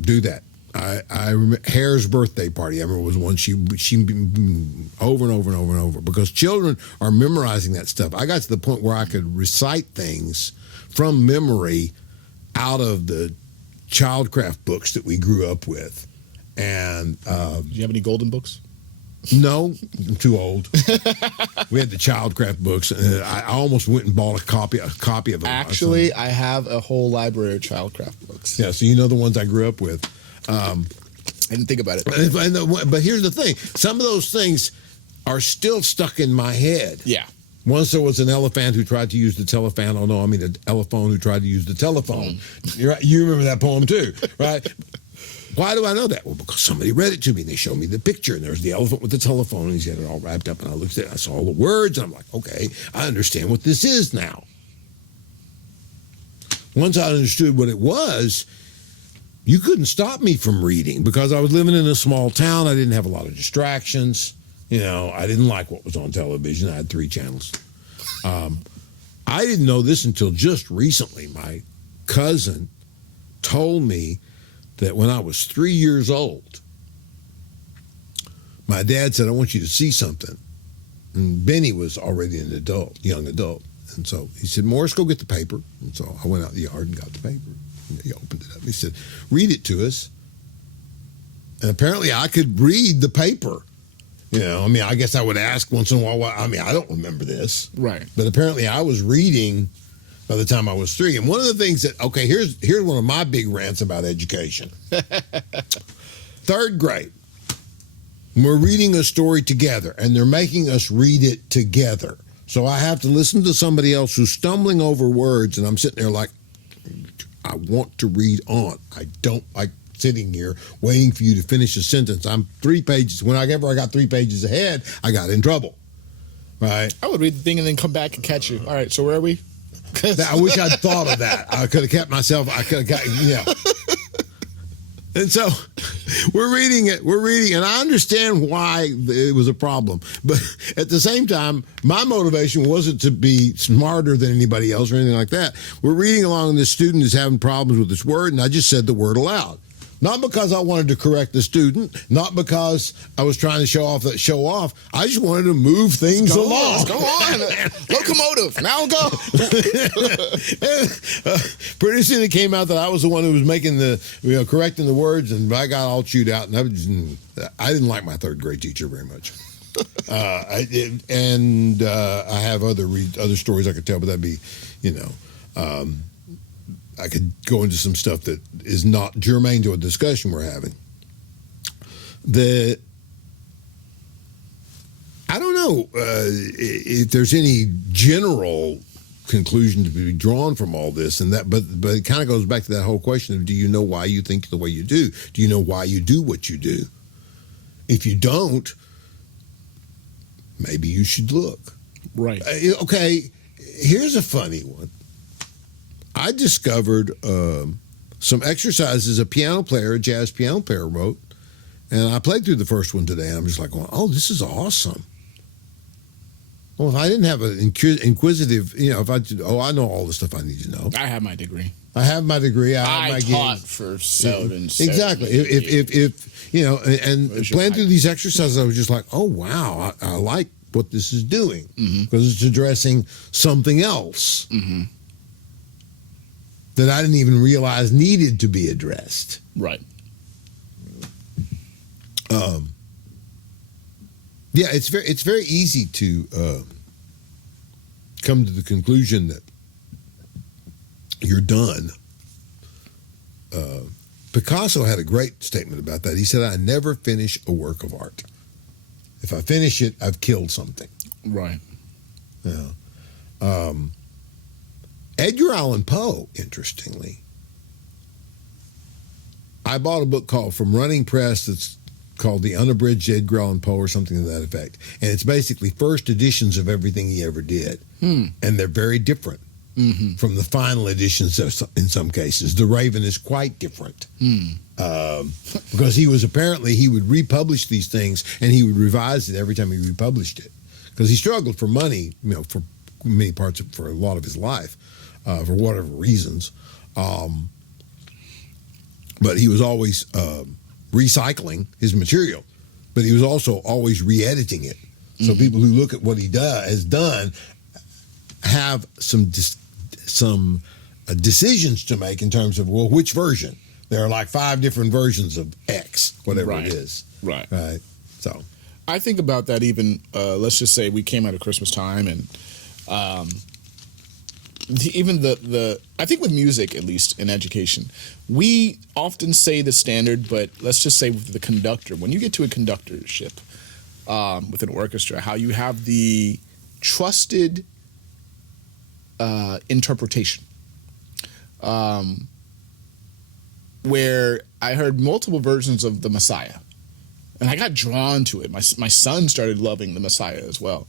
Do that. I remember Hare's birthday party. I remember was one she over and over and over and over, because children are memorizing that stuff. I got to the point where I could recite things from memory out of the childcraft books that we grew up with. And do you have any golden books? No, I'm too old. We had the childcraft books, and I almost went and bought a copy of them. Actually, I have a whole library of childcraft books. Yeah, so you know the ones I grew up with. I didn't think about it. But here's the thing. Some of those things are still stuck in my head. Yeah. Once there was an elephant who tried to use the telephone. Oh, no, I mean an elephone who tried to use the telephone. You remember that poem too, right? Why do I know that? Well, because somebody read it to me, and they showed me the picture, and there's the elephant with the telephone, and he's got it all wrapped up, and I looked at it, I saw all the words, and I'm like, okay, I understand what this is now. Once I understood what it was, you couldn't stop me from reading, because I was living in a small town. I didn't have a lot of distractions. You know, I didn't like what was on television. I had 3 channels. I didn't know this until just recently. My cousin told me that when I was 3 years old, my dad said, I want you to see something. And Benny was already an adult, young adult. And so he said, Morris, go get the paper. And so I went out in the yard and got the paper. And he opened it up. He said, read it to us. And apparently I could read the paper. You know, I mean, I guess I would ask once in a while. I mean, I don't remember this. Right. But apparently I was reading by the time I was 3. And one of the things that, okay, here's one of my big rants about education. 3rd grade. We're reading a story together, and they're making us read it together. So I have to listen to somebody else who's stumbling over words, and I'm sitting there like, I want to read on. I don't like sitting here waiting for you to finish a sentence. I'm 3 pages. Whenever I got 3 pages ahead, I got in trouble. right? I would read the thing and then come back and catch you. All right, so where are we? I wish I'd thought of that. I could have kept myself. I could have got, And so we're reading it, and I understand why it was a problem. But at the same time, my motivation wasn't to be smarter than anybody else or anything like that. We're reading along, and this student is having problems with this word, and I just said the word aloud. Not because I wanted to correct the student, not because I was trying to show off. I just wanted to move things along. Go on. Locomotive. Now go. Pretty soon it came out that I was the one who was making correcting the words, and I got all chewed out. And I didn't like my third grade teacher very much. I have other stories I could tell, but that'd be, I could go into some stuff that is not germane to a discussion we're having. I don't know if there's any general conclusion to be drawn from all this, but it kind of goes back to that whole question of, do you know why you think the way you do? Do you know why you do what you do? If you don't, maybe you should look. Right. Okay, here's a funny one. I discovered some exercises a jazz piano player wrote, and I played through the first one today, and I'm just like, oh, this is awesome. Well, if I didn't have an inquisitive, I know all the stuff I need to know. I have my degree. I have my degree. I taught for 7 exactly. If and playing through these exercises, I was just like, oh, wow, I like what this is doing, because it's addressing something else. Mm-hmm. That I didn't even realize needed to be addressed. Right. It's very easy to come to the conclusion that you're done. Picasso had a great statement about that. He said, "I never finish a work of art. If I finish it, I've killed something." Right. Yeah. Edgar Allan Poe, interestingly, I bought a book from Running Press that's called The Unabridged Edgar Allan Poe or something to that effect. And it's basically first editions of everything he ever did. And they're very different from the final editions in some cases. The Raven is quite different. Because he would republish these things, and he would revise it every time he republished it. Because he struggled for money, for many parts for a lot of his life. For whatever reasons. But he was always recycling his material. But he was also always re-editing it. So people who look at what he has done have some decisions to make in terms of, well, which version? There are like 5 different versions of X, whatever it is. Right. Right. So I think about that even, let's just say we came out of Christmas time, and I think with music, at least in education, we often say the standard, but let's just say with the conductor, when you get to a conductorship with an orchestra, how you have the trusted interpretation, where I heard multiple versions of the Messiah, and I got drawn to it. My son started loving the Messiah as well,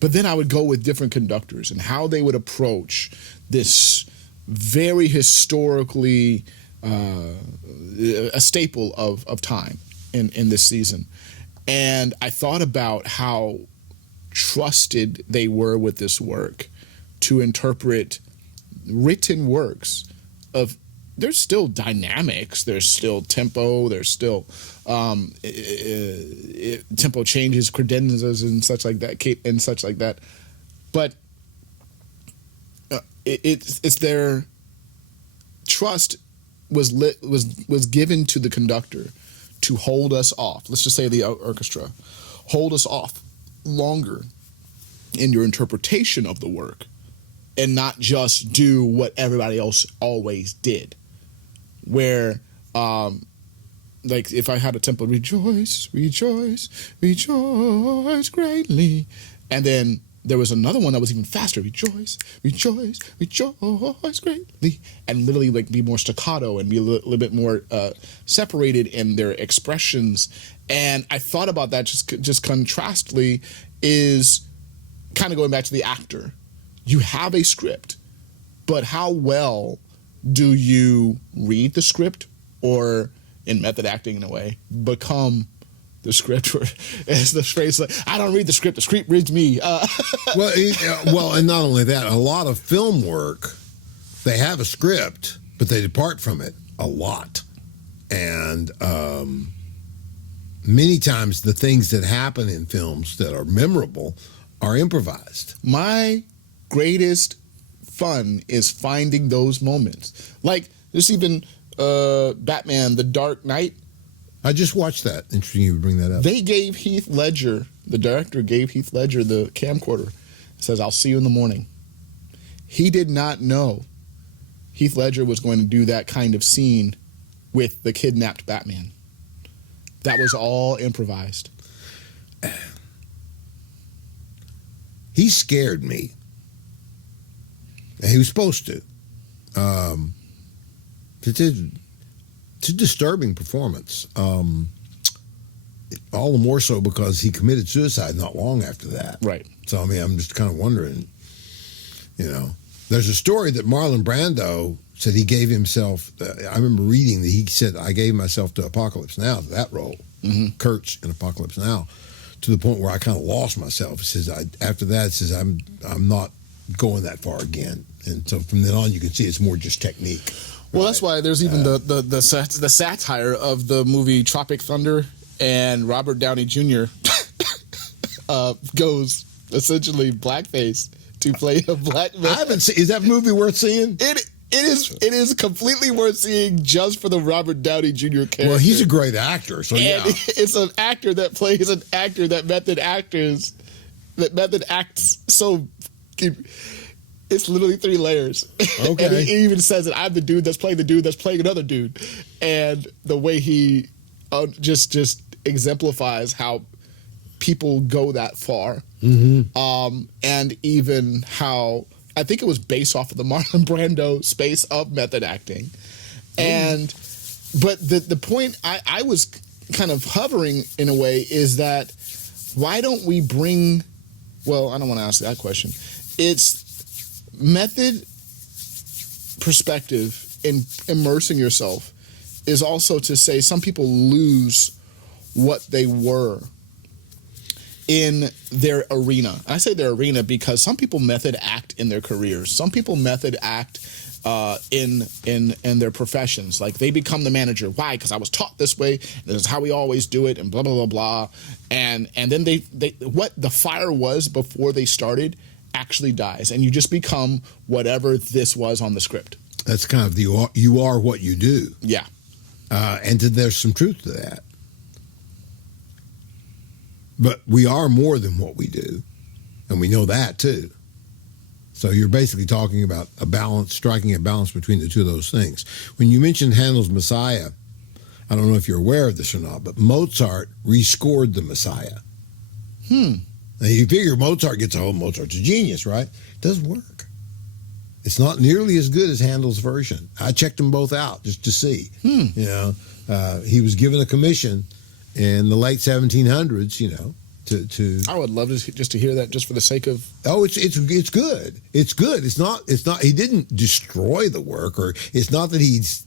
but then I would go with different conductors and how they would approach this very historically a staple of time in this season. And I thought about how trusted they were with this work to interpret written works of, there's still dynamics, there's still tempo, there's still tempo changes, credenzas and such like that, but it's their trust was given to the conductor to hold us off. Let's just say the orchestra, hold us off longer in your interpretation of the work, and not just do what everybody else always did. Where, like if I had a tempo, rejoice, rejoice, rejoice greatly, and then there was another one that was even faster. Rejoice, rejoice, rejoice greatly. And literally like be more staccato and be a little bit more separated in their expressions. And I thought about that just contrastly is kind of going back to the actor. You have a script, but how well do you read the script, or in method acting in a way, become the script? Or as the phrase, like, I don't read the script reads me. Well, and not only that, a lot of film work, they have a script, but they depart from it a lot. And many times the things that happen in films that are memorable are improvised. My greatest fun is finding those moments. Like, there's even Batman, The Dark Knight. I just watched that. Interesting you would bring that up. They gave Heath Ledger, the director gave Heath Ledger the camcorder. It says, I'll see you in the morning. He did not know Heath Ledger was going to do that kind of scene with the kidnapped Batman. That was all improvised. He scared me. And he was supposed to. It's a disturbing performance. All the more so because he committed suicide not long after that. Right. So, I mean, I'm just kind of wondering, There's a story that Marlon Brando said he gave himself, I remember reading that he said, I gave myself to Apocalypse Now, to that role, Kurtz in Apocalypse Now, to the point where I kind of lost myself. He says, after that, it says, I'm not going that far again. And so from then on, you can see it's more just technique. Well, that's why there's even the satire of the movie Tropic Thunder, and Robert Downey Jr. Goes essentially blackface to play a black man. I haven't seen. Is that movie worth seeing? It is completely worth seeing just for the Robert Downey Jr. character. Well, he's a great actor, so yeah. It's an actor that plays an actor that method acts so. It's literally 3 layers. Okay. And he even says that I'm the dude that's playing the dude that's playing another dude. And the way he just exemplifies how people go that far. And even how, I think it was based off of the Marlon Brando space of method acting. But the point I was kind of hovering in a way is that why don't we bring, well, I don't want to ask that question. It's method perspective in immersing yourself is also to say some people lose what they were in their arena. I say their arena because some people method act in their careers. Some people method act in their professions. Like they become the manager. Why? Because I was taught this way. This is how we always do it, and blah blah blah blah. And then they what the fire was before they started actually dies, and you just become whatever this was on the script. That's kind of you are what you do. Yeah. And there's some truth to that. But we are more than what we do, and we know that too. So you're basically talking about a balance, striking a balance between the two of those things. When you mentioned Handel's Messiah, I don't know if you're aware of this or not, but Mozart rescored the Messiah. Now, you figure Mozart gets a hold. Mozart's a genius, right? It doesn't work. It's not nearly as good as Handel's version. I checked them both out just to see. He was given a commission in the late 1700s, to I would love just to hear that just for the sake of. Oh, it's good. It's good. It's not. He didn't destroy the work, or it's not that he's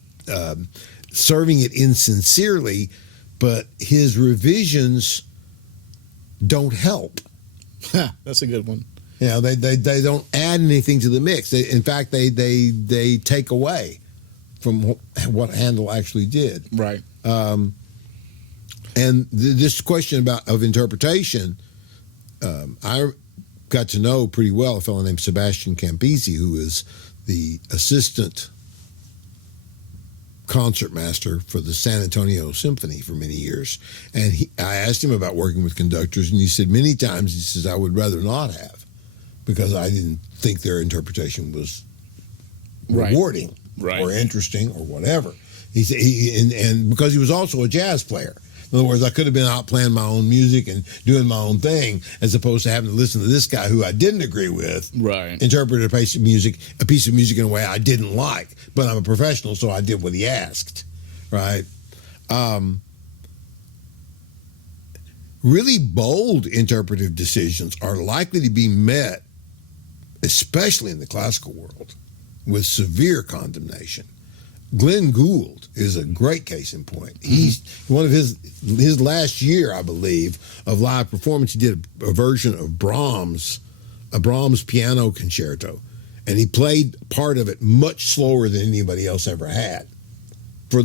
serving it insincerely, but his revisions don't help. That's a good one. They don't add anything to the mix. In fact, they take away from what Handel actually did. Right. And this question of interpretation, I got to know pretty well a fellow named Sebastian Campisi, who is the assistant concertmaster for the San Antonio Symphony for many years. And I asked him about working with conductors, and he said many times, he says, I would rather not have, because I didn't think their interpretation was rewarding or interesting or whatever. He said, and because he was also a jazz player. In other words, I could have been out playing my own music and doing my own thing, as opposed to having to listen to this guy who I didn't agree with, Right. interpret a piece of music in a way I didn't like. But I'm a professional, so I did what he asked, right? Really bold interpretive decisions are likely to be met, especially in the classical world, with severe condemnation. Glenn Gould is a great case in point. He's one of his last year, I believe, of live performance. He did a version of a Brahms piano concerto, and he played part of it much slower than anybody else ever had, for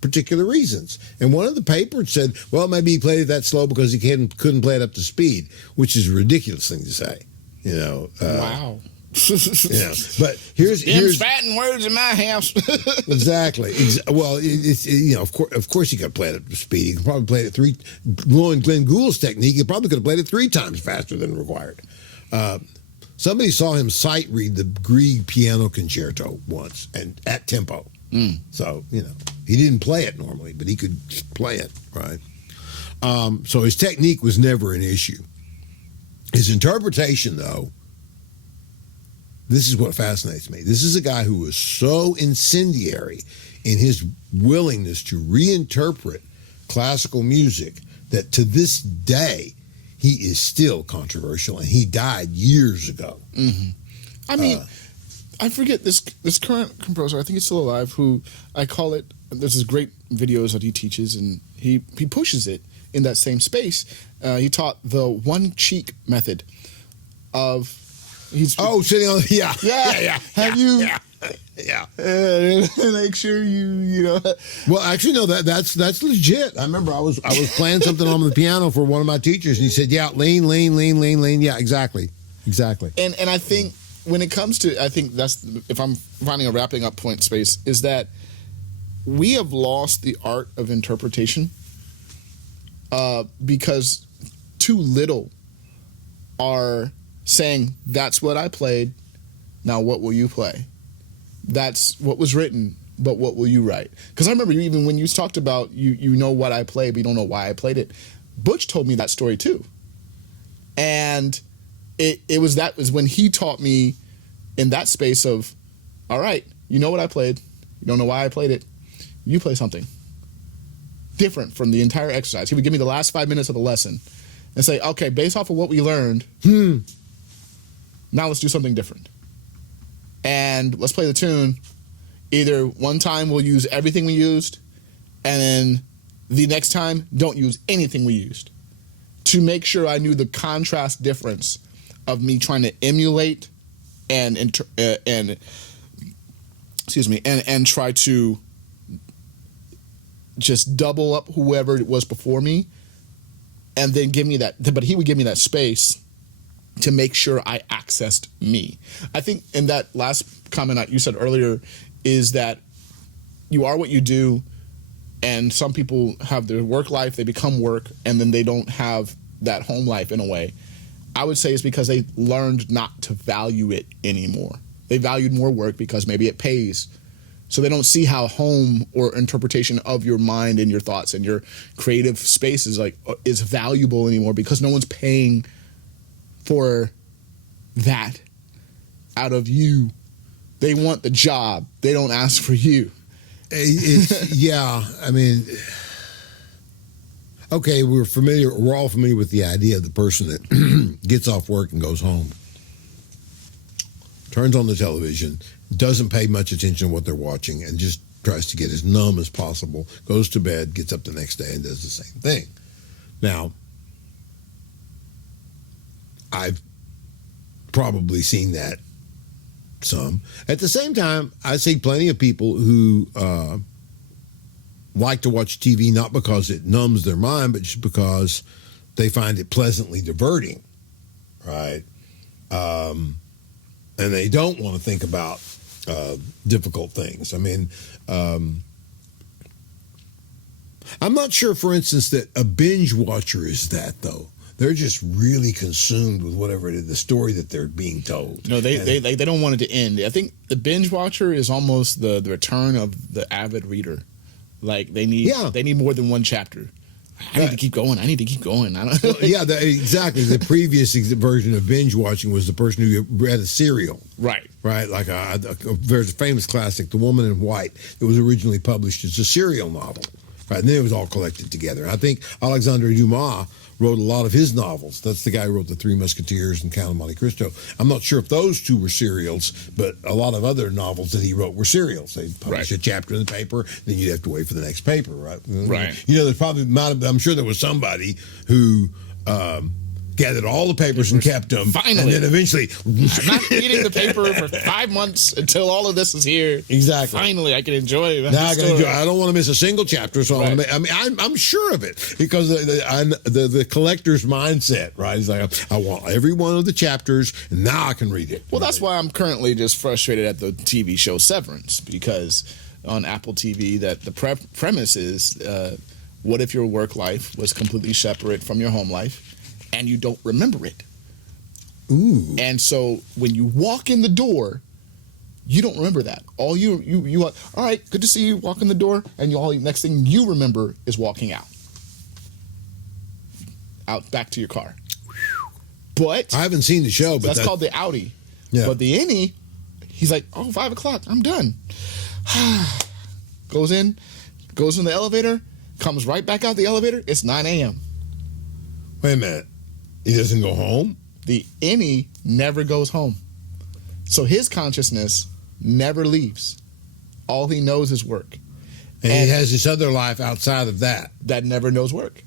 particular reasons. And one of the papers said, well, maybe he played it that slow because he couldn't play it up to speed, which is a ridiculous thing to say. Wow. Yeah, but here's fatting words in my house. Exactly. Well, of course he could play it up to speed. He could probably play it knowing Glenn Gould's technique, he probably could have played it 3 times faster than required. Somebody saw him sight read the Grieg piano concerto once, and at tempo. So he didn't play it normally, but he could play it, right? So his technique was never an issue. His interpretation, though, this is what fascinates me. This is a guy who was so incendiary in his willingness to reinterpret classical music that to this day he is still controversial, and he died years ago. Mm-hmm. I mean, I forget this current composer, I think he's still alive, who I call it, there's this great videos that he teaches, and he pushes it in that same space. He taught the one cheek method of... sitting on, yeah. Have you? Yeah. Make sure you. Well, actually, no. That's legit. I remember I was playing something on the piano for one of my teachers, and he said, "Yeah, lean. Yeah, exactly. And I think when it comes to, I think that's, if I'm finding a wrapping up point space, is that we have lost the art of interpretation because too little are saying, that's what I played, now what will you play? That's what was written, but what will you write? Because I remember even when you talked about you know what I played, but you don't know why I played it. Butch told me that story too. And it was when he taught me in that space of, all right, you know what I played, you don't know why I played it, you play something different from the entire exercise. He would give me the last 5 minutes of the lesson and say, okay, based off of what we learned, now let's do something different. And let's play the tune. Either one time we'll use everything we used, and then the next time don't use anything we used. To make sure I knew the contrast difference of me trying to emulate and try to just double up whoever it was before me, and then give me that. But he would give me that space to make sure I accessed me. I think in that last comment you said earlier is that you are what you do, and some people have their work life, they become work, and then they don't have that home life in a way. I would say it's because they learned not to value it anymore. They valued more work because maybe it pays. So they don't see how home or interpretation of your mind and your thoughts and your creative space is valuable anymore, because no one's paying for that out of you. They want the job. They don't ask for you. Yeah, I mean, okay, we're all familiar with the idea of the person that gets off work and goes home, turns on the television, doesn't pay much attention to what they're watching, and just tries to get as numb as possible, goes to bed, gets up the next day, and does the same thing. Now, I've probably seen that some. At the same time, I see plenty of people who like to watch TV not because it numbs their mind, but just because they find it pleasantly diverting, right? And they don't want to think about difficult things. I mean, I'm not sure, for instance, that a binge watcher is that, though. They're just really consumed with whatever it is, the story that they're being told. No, they don't want it to end. I think the binge watcher is almost the return of the avid reader. Like they need more than one chapter. I need to keep going. I need to keep going. I don't. Yeah, exactly. The previous version of binge watching was the person who read a serial. Right. Right. Like there's a famous classic, The Woman in White. It was originally published as a serial novel. Right. And then it was all collected together. I think Alexandre Dumas wrote a lot of his novels. That's the guy who wrote The Three Musketeers and Count of Monte Cristo. I'm not sure if those two were serials, but a lot of other novels that he wrote were serials. They publish a chapter in the paper, then you'd have to wait for the next paper, right? Right. You know, there's probably, I'm sure there was somebody who gathered all the papers and kept them. Finally. And then eventually... I'm not reading the paper for 5 months until all of this is here. Exactly. Finally, I can enjoy it. Now I can enjoy. I don't want to miss a single chapter, so I want to. I mean, I'm sure of it because the collector's mindset, right? Is like I want every one of the chapters, and now I can read it. Well, that's why I'm currently just frustrated at the TV show Severance, because on Apple TV, that the premise is, what if your work life was completely separate from your home life, and you don't remember it? Ooh. And so when you walk in the door, you don't remember that. All you all right, good to see you, walk in the door, and next thing you remember is walking out back to your car. But I haven't seen the show, but that's called the outie. Yeah. But the innie, he's like, 5 o'clock, I'm done. Goes in the elevator, comes right back out the elevator, it's 9 a.m. Wait a minute. He doesn't go home? The innie never goes home. So his consciousness never leaves. All he knows is work. And he has this other life outside of that. That never knows work.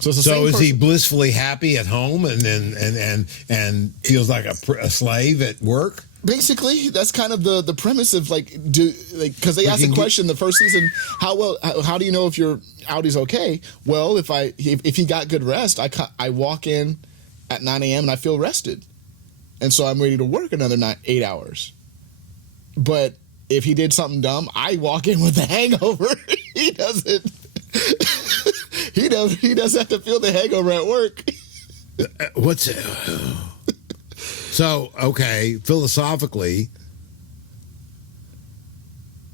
So it's the So same is person. he blissfully happy at home and feels like a slave at work? Basically, that's kind of the premise of because they asked the question the first season, how do you know if your Audi's okay? Well, if he got good rest, I walk in at 9 a.m. and I feel rested, and so I'm ready to work another 8 hours. But if he did something dumb, I walk in with a hangover. He doesn't. He doesn't have to feel the hangover at work. What's it? So, okay, philosophically,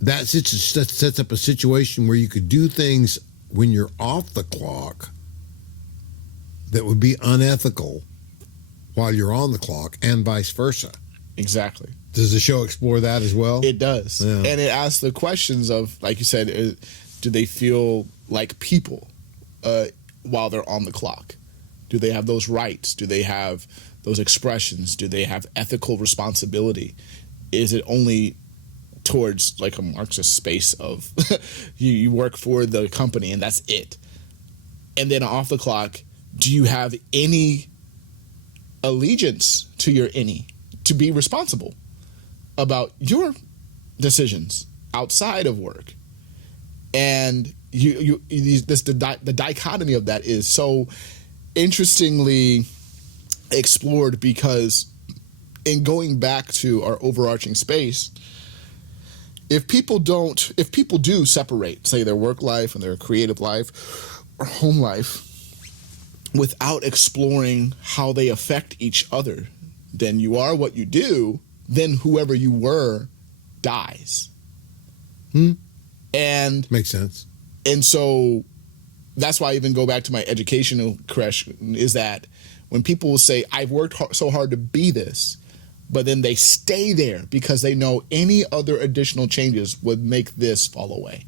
that sets up a situation where you could do things when you're off the clock that would be unethical while you're on the clock, and vice versa. Exactly. Does the show explore that as well? It does. Yeah. And it asks the questions of, like you said, do they feel like people while they're on the clock? Do they have those rights? Do they have those expressions? Do they have ethical responsibility? Is it only towards like a Marxist space of you work for the company and that's it? And then off the clock, do you have any allegiance to your innie to be responsible about your decisions outside of work? And the dichotomy of that is so interestingly explored, because in going back to our overarching space, if people do separate, say, their work life and their creative life or home life without exploring how they affect each other, then you are what you do, then whoever you were dies. And makes sense. And so that's why I even go back to my educational question, is that when people will say, I've worked so hard to be this, but then they stay there because they know any other additional changes would make this fall away.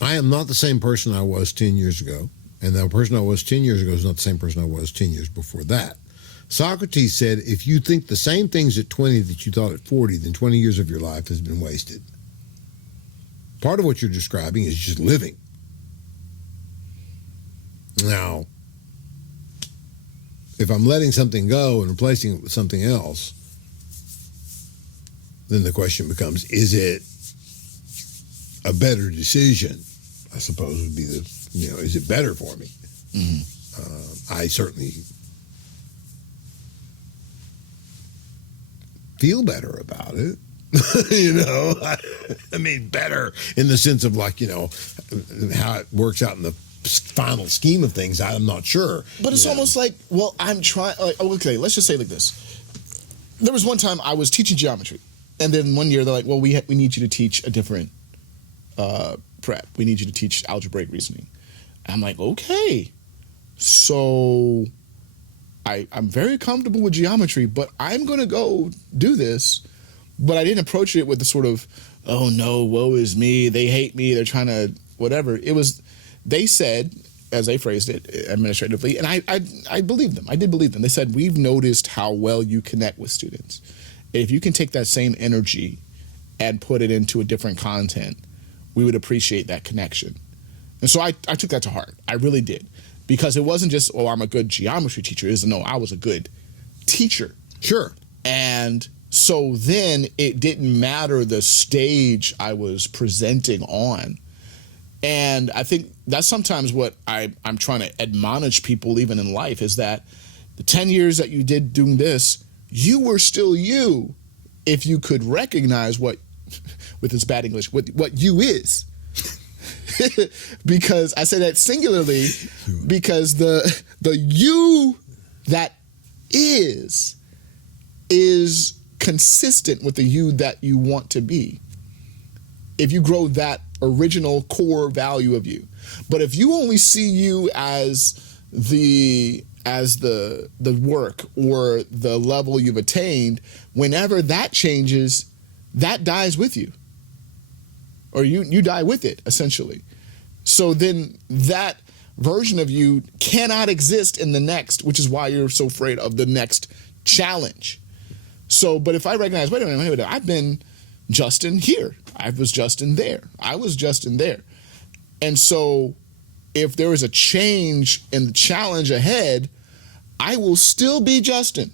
I am not the same person I was 10 years ago. And the person I was 10 years ago is not the same person I was 10 years before that. Socrates said, if you think the same things at 20 that you thought at 40, then 20 years of your life has been wasted. Part of what you're describing is just living. Now, if I'm letting something go and replacing it with something else, then the question becomes, is it a better decision? I suppose would be is it better for me? Mm-hmm. I certainly feel better about it. I mean, better in the sense of how it works out in the final scheme of things, I'm not sure. But it's almost like, I'm trying, okay, let's just say like this. There was one time I was teaching geometry, and then one year they're like, well, we need you to teach a different prep. We need you to teach algebraic reasoning. I'm like, okay. So I'm very comfortable with geometry, but I'm going to go do this. But I didn't approach it with the sort of, oh no, woe is me. They hate me. They're trying to whatever. It was, they said, as they phrased it administratively, and I believed them. I did believe them. They said, we've noticed how well you connect with students. If you can take that same energy and put it into a different content, we would appreciate that connection. And so I took that to heart. I really did. Because it wasn't just, oh, I'm a good geometry teacher. No, I was a good teacher. Sure. And so then it didn't matter the stage I was presenting on. And I think that's sometimes what I'm trying to admonish people even in life is that the 10 years that you did doing this, you were still you if you could recognize what, with this bad English, what you is. Because I say that singularly because the you that is consistent with the you that you want to be. If you grow that original core value of you. But if you only see you as the work or the level you've attained, whenever that changes, that dies with you. Or you die with it, essentially. So then that version of you cannot exist in the next, which is why you're so afraid of the next challenge. So, but if I recognize, wait a minute, I've been Justin here. I was Justin there. I was Justin there. And so if there is a change in the challenge ahead, I will still be Justin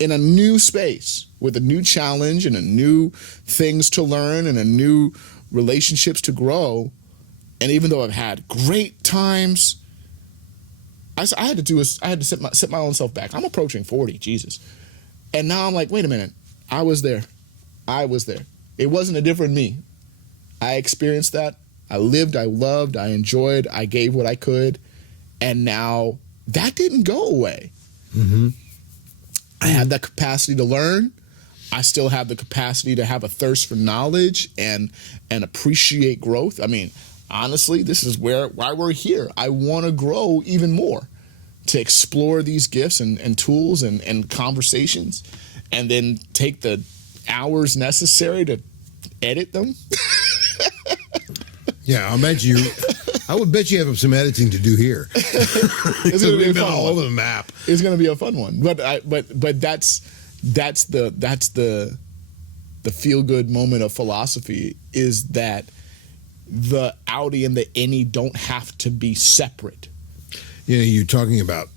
in a new space with a new challenge and a new things to learn and a new relationships to grow. And even though I've had great times, I had to set my own self back. I'm approaching 40, Jesus. And now I'm like, wait a minute. I was there. It wasn't a different me. I experienced that. I lived, I loved, I enjoyed, I gave what I could. And now that didn't go away. Mm-hmm. I had that capacity to learn. I still have the capacity to have a thirst for knowledge and appreciate growth. I mean, honestly, this is why we're here. I want to grow even more, to explore these gifts and tools and conversations, and then take the hours necessary to edit them. Yeah, I would bet you have some editing to do here. It's going to be a fun all one. over the map. It's going to be a fun one. But that's the feel good moment of philosophy, is that the outie and the innie don't have to be separate. You know, you're talking about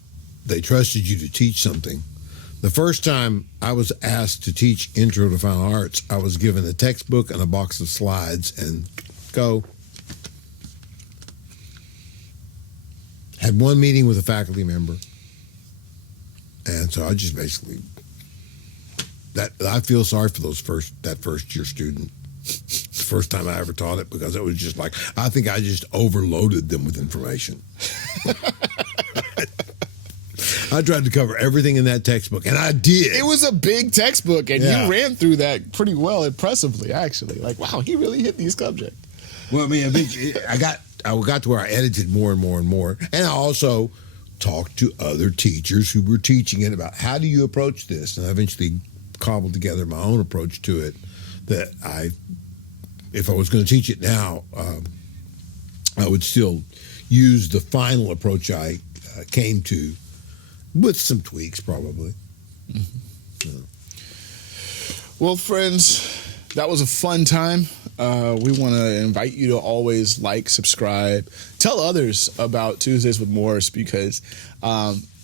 they trusted you to teach something. The first time I was asked to teach Intro to Fine Arts, I was given a textbook and a box of slides and go. Had one meeting with a faculty member. And so I just basically, I feel sorry for that first year student. The first time I ever taught it, because it was just like, I think I just overloaded them with information. I tried to cover everything in that textbook, and I did. It was a big textbook, and you ran through that pretty well, impressively, actually. Like, wow, he really hit these subjects. Well, I mean, I got to where I edited more and more and more, and I also talked to other teachers who were teaching it about how do you approach this, and I eventually cobbled together my own approach to it. That if I was going to teach it now, I would still use the final approach I came to, with some tweaks probably. Mm-hmm. Yeah. Well, friends, that was a fun time. We want to invite you to always like, subscribe, tell others about Tuesdays with Morris, because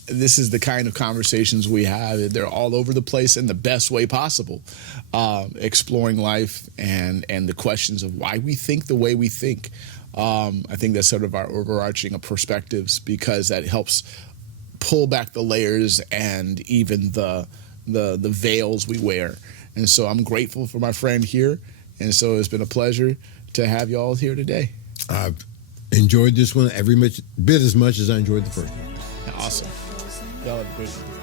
this is the kind of conversations we have. They're all over the place in the best way possible, exploring life and the questions of why we think the way we think. I think that's sort of our overarching perspectives, because that helps pull back the layers and even the veils we wear. And so I'm grateful for my friend here. And so it's been a pleasure to have you all here today. I've enjoyed this one every bit as much as I enjoyed the first one. Awesome. Y'all have a great one.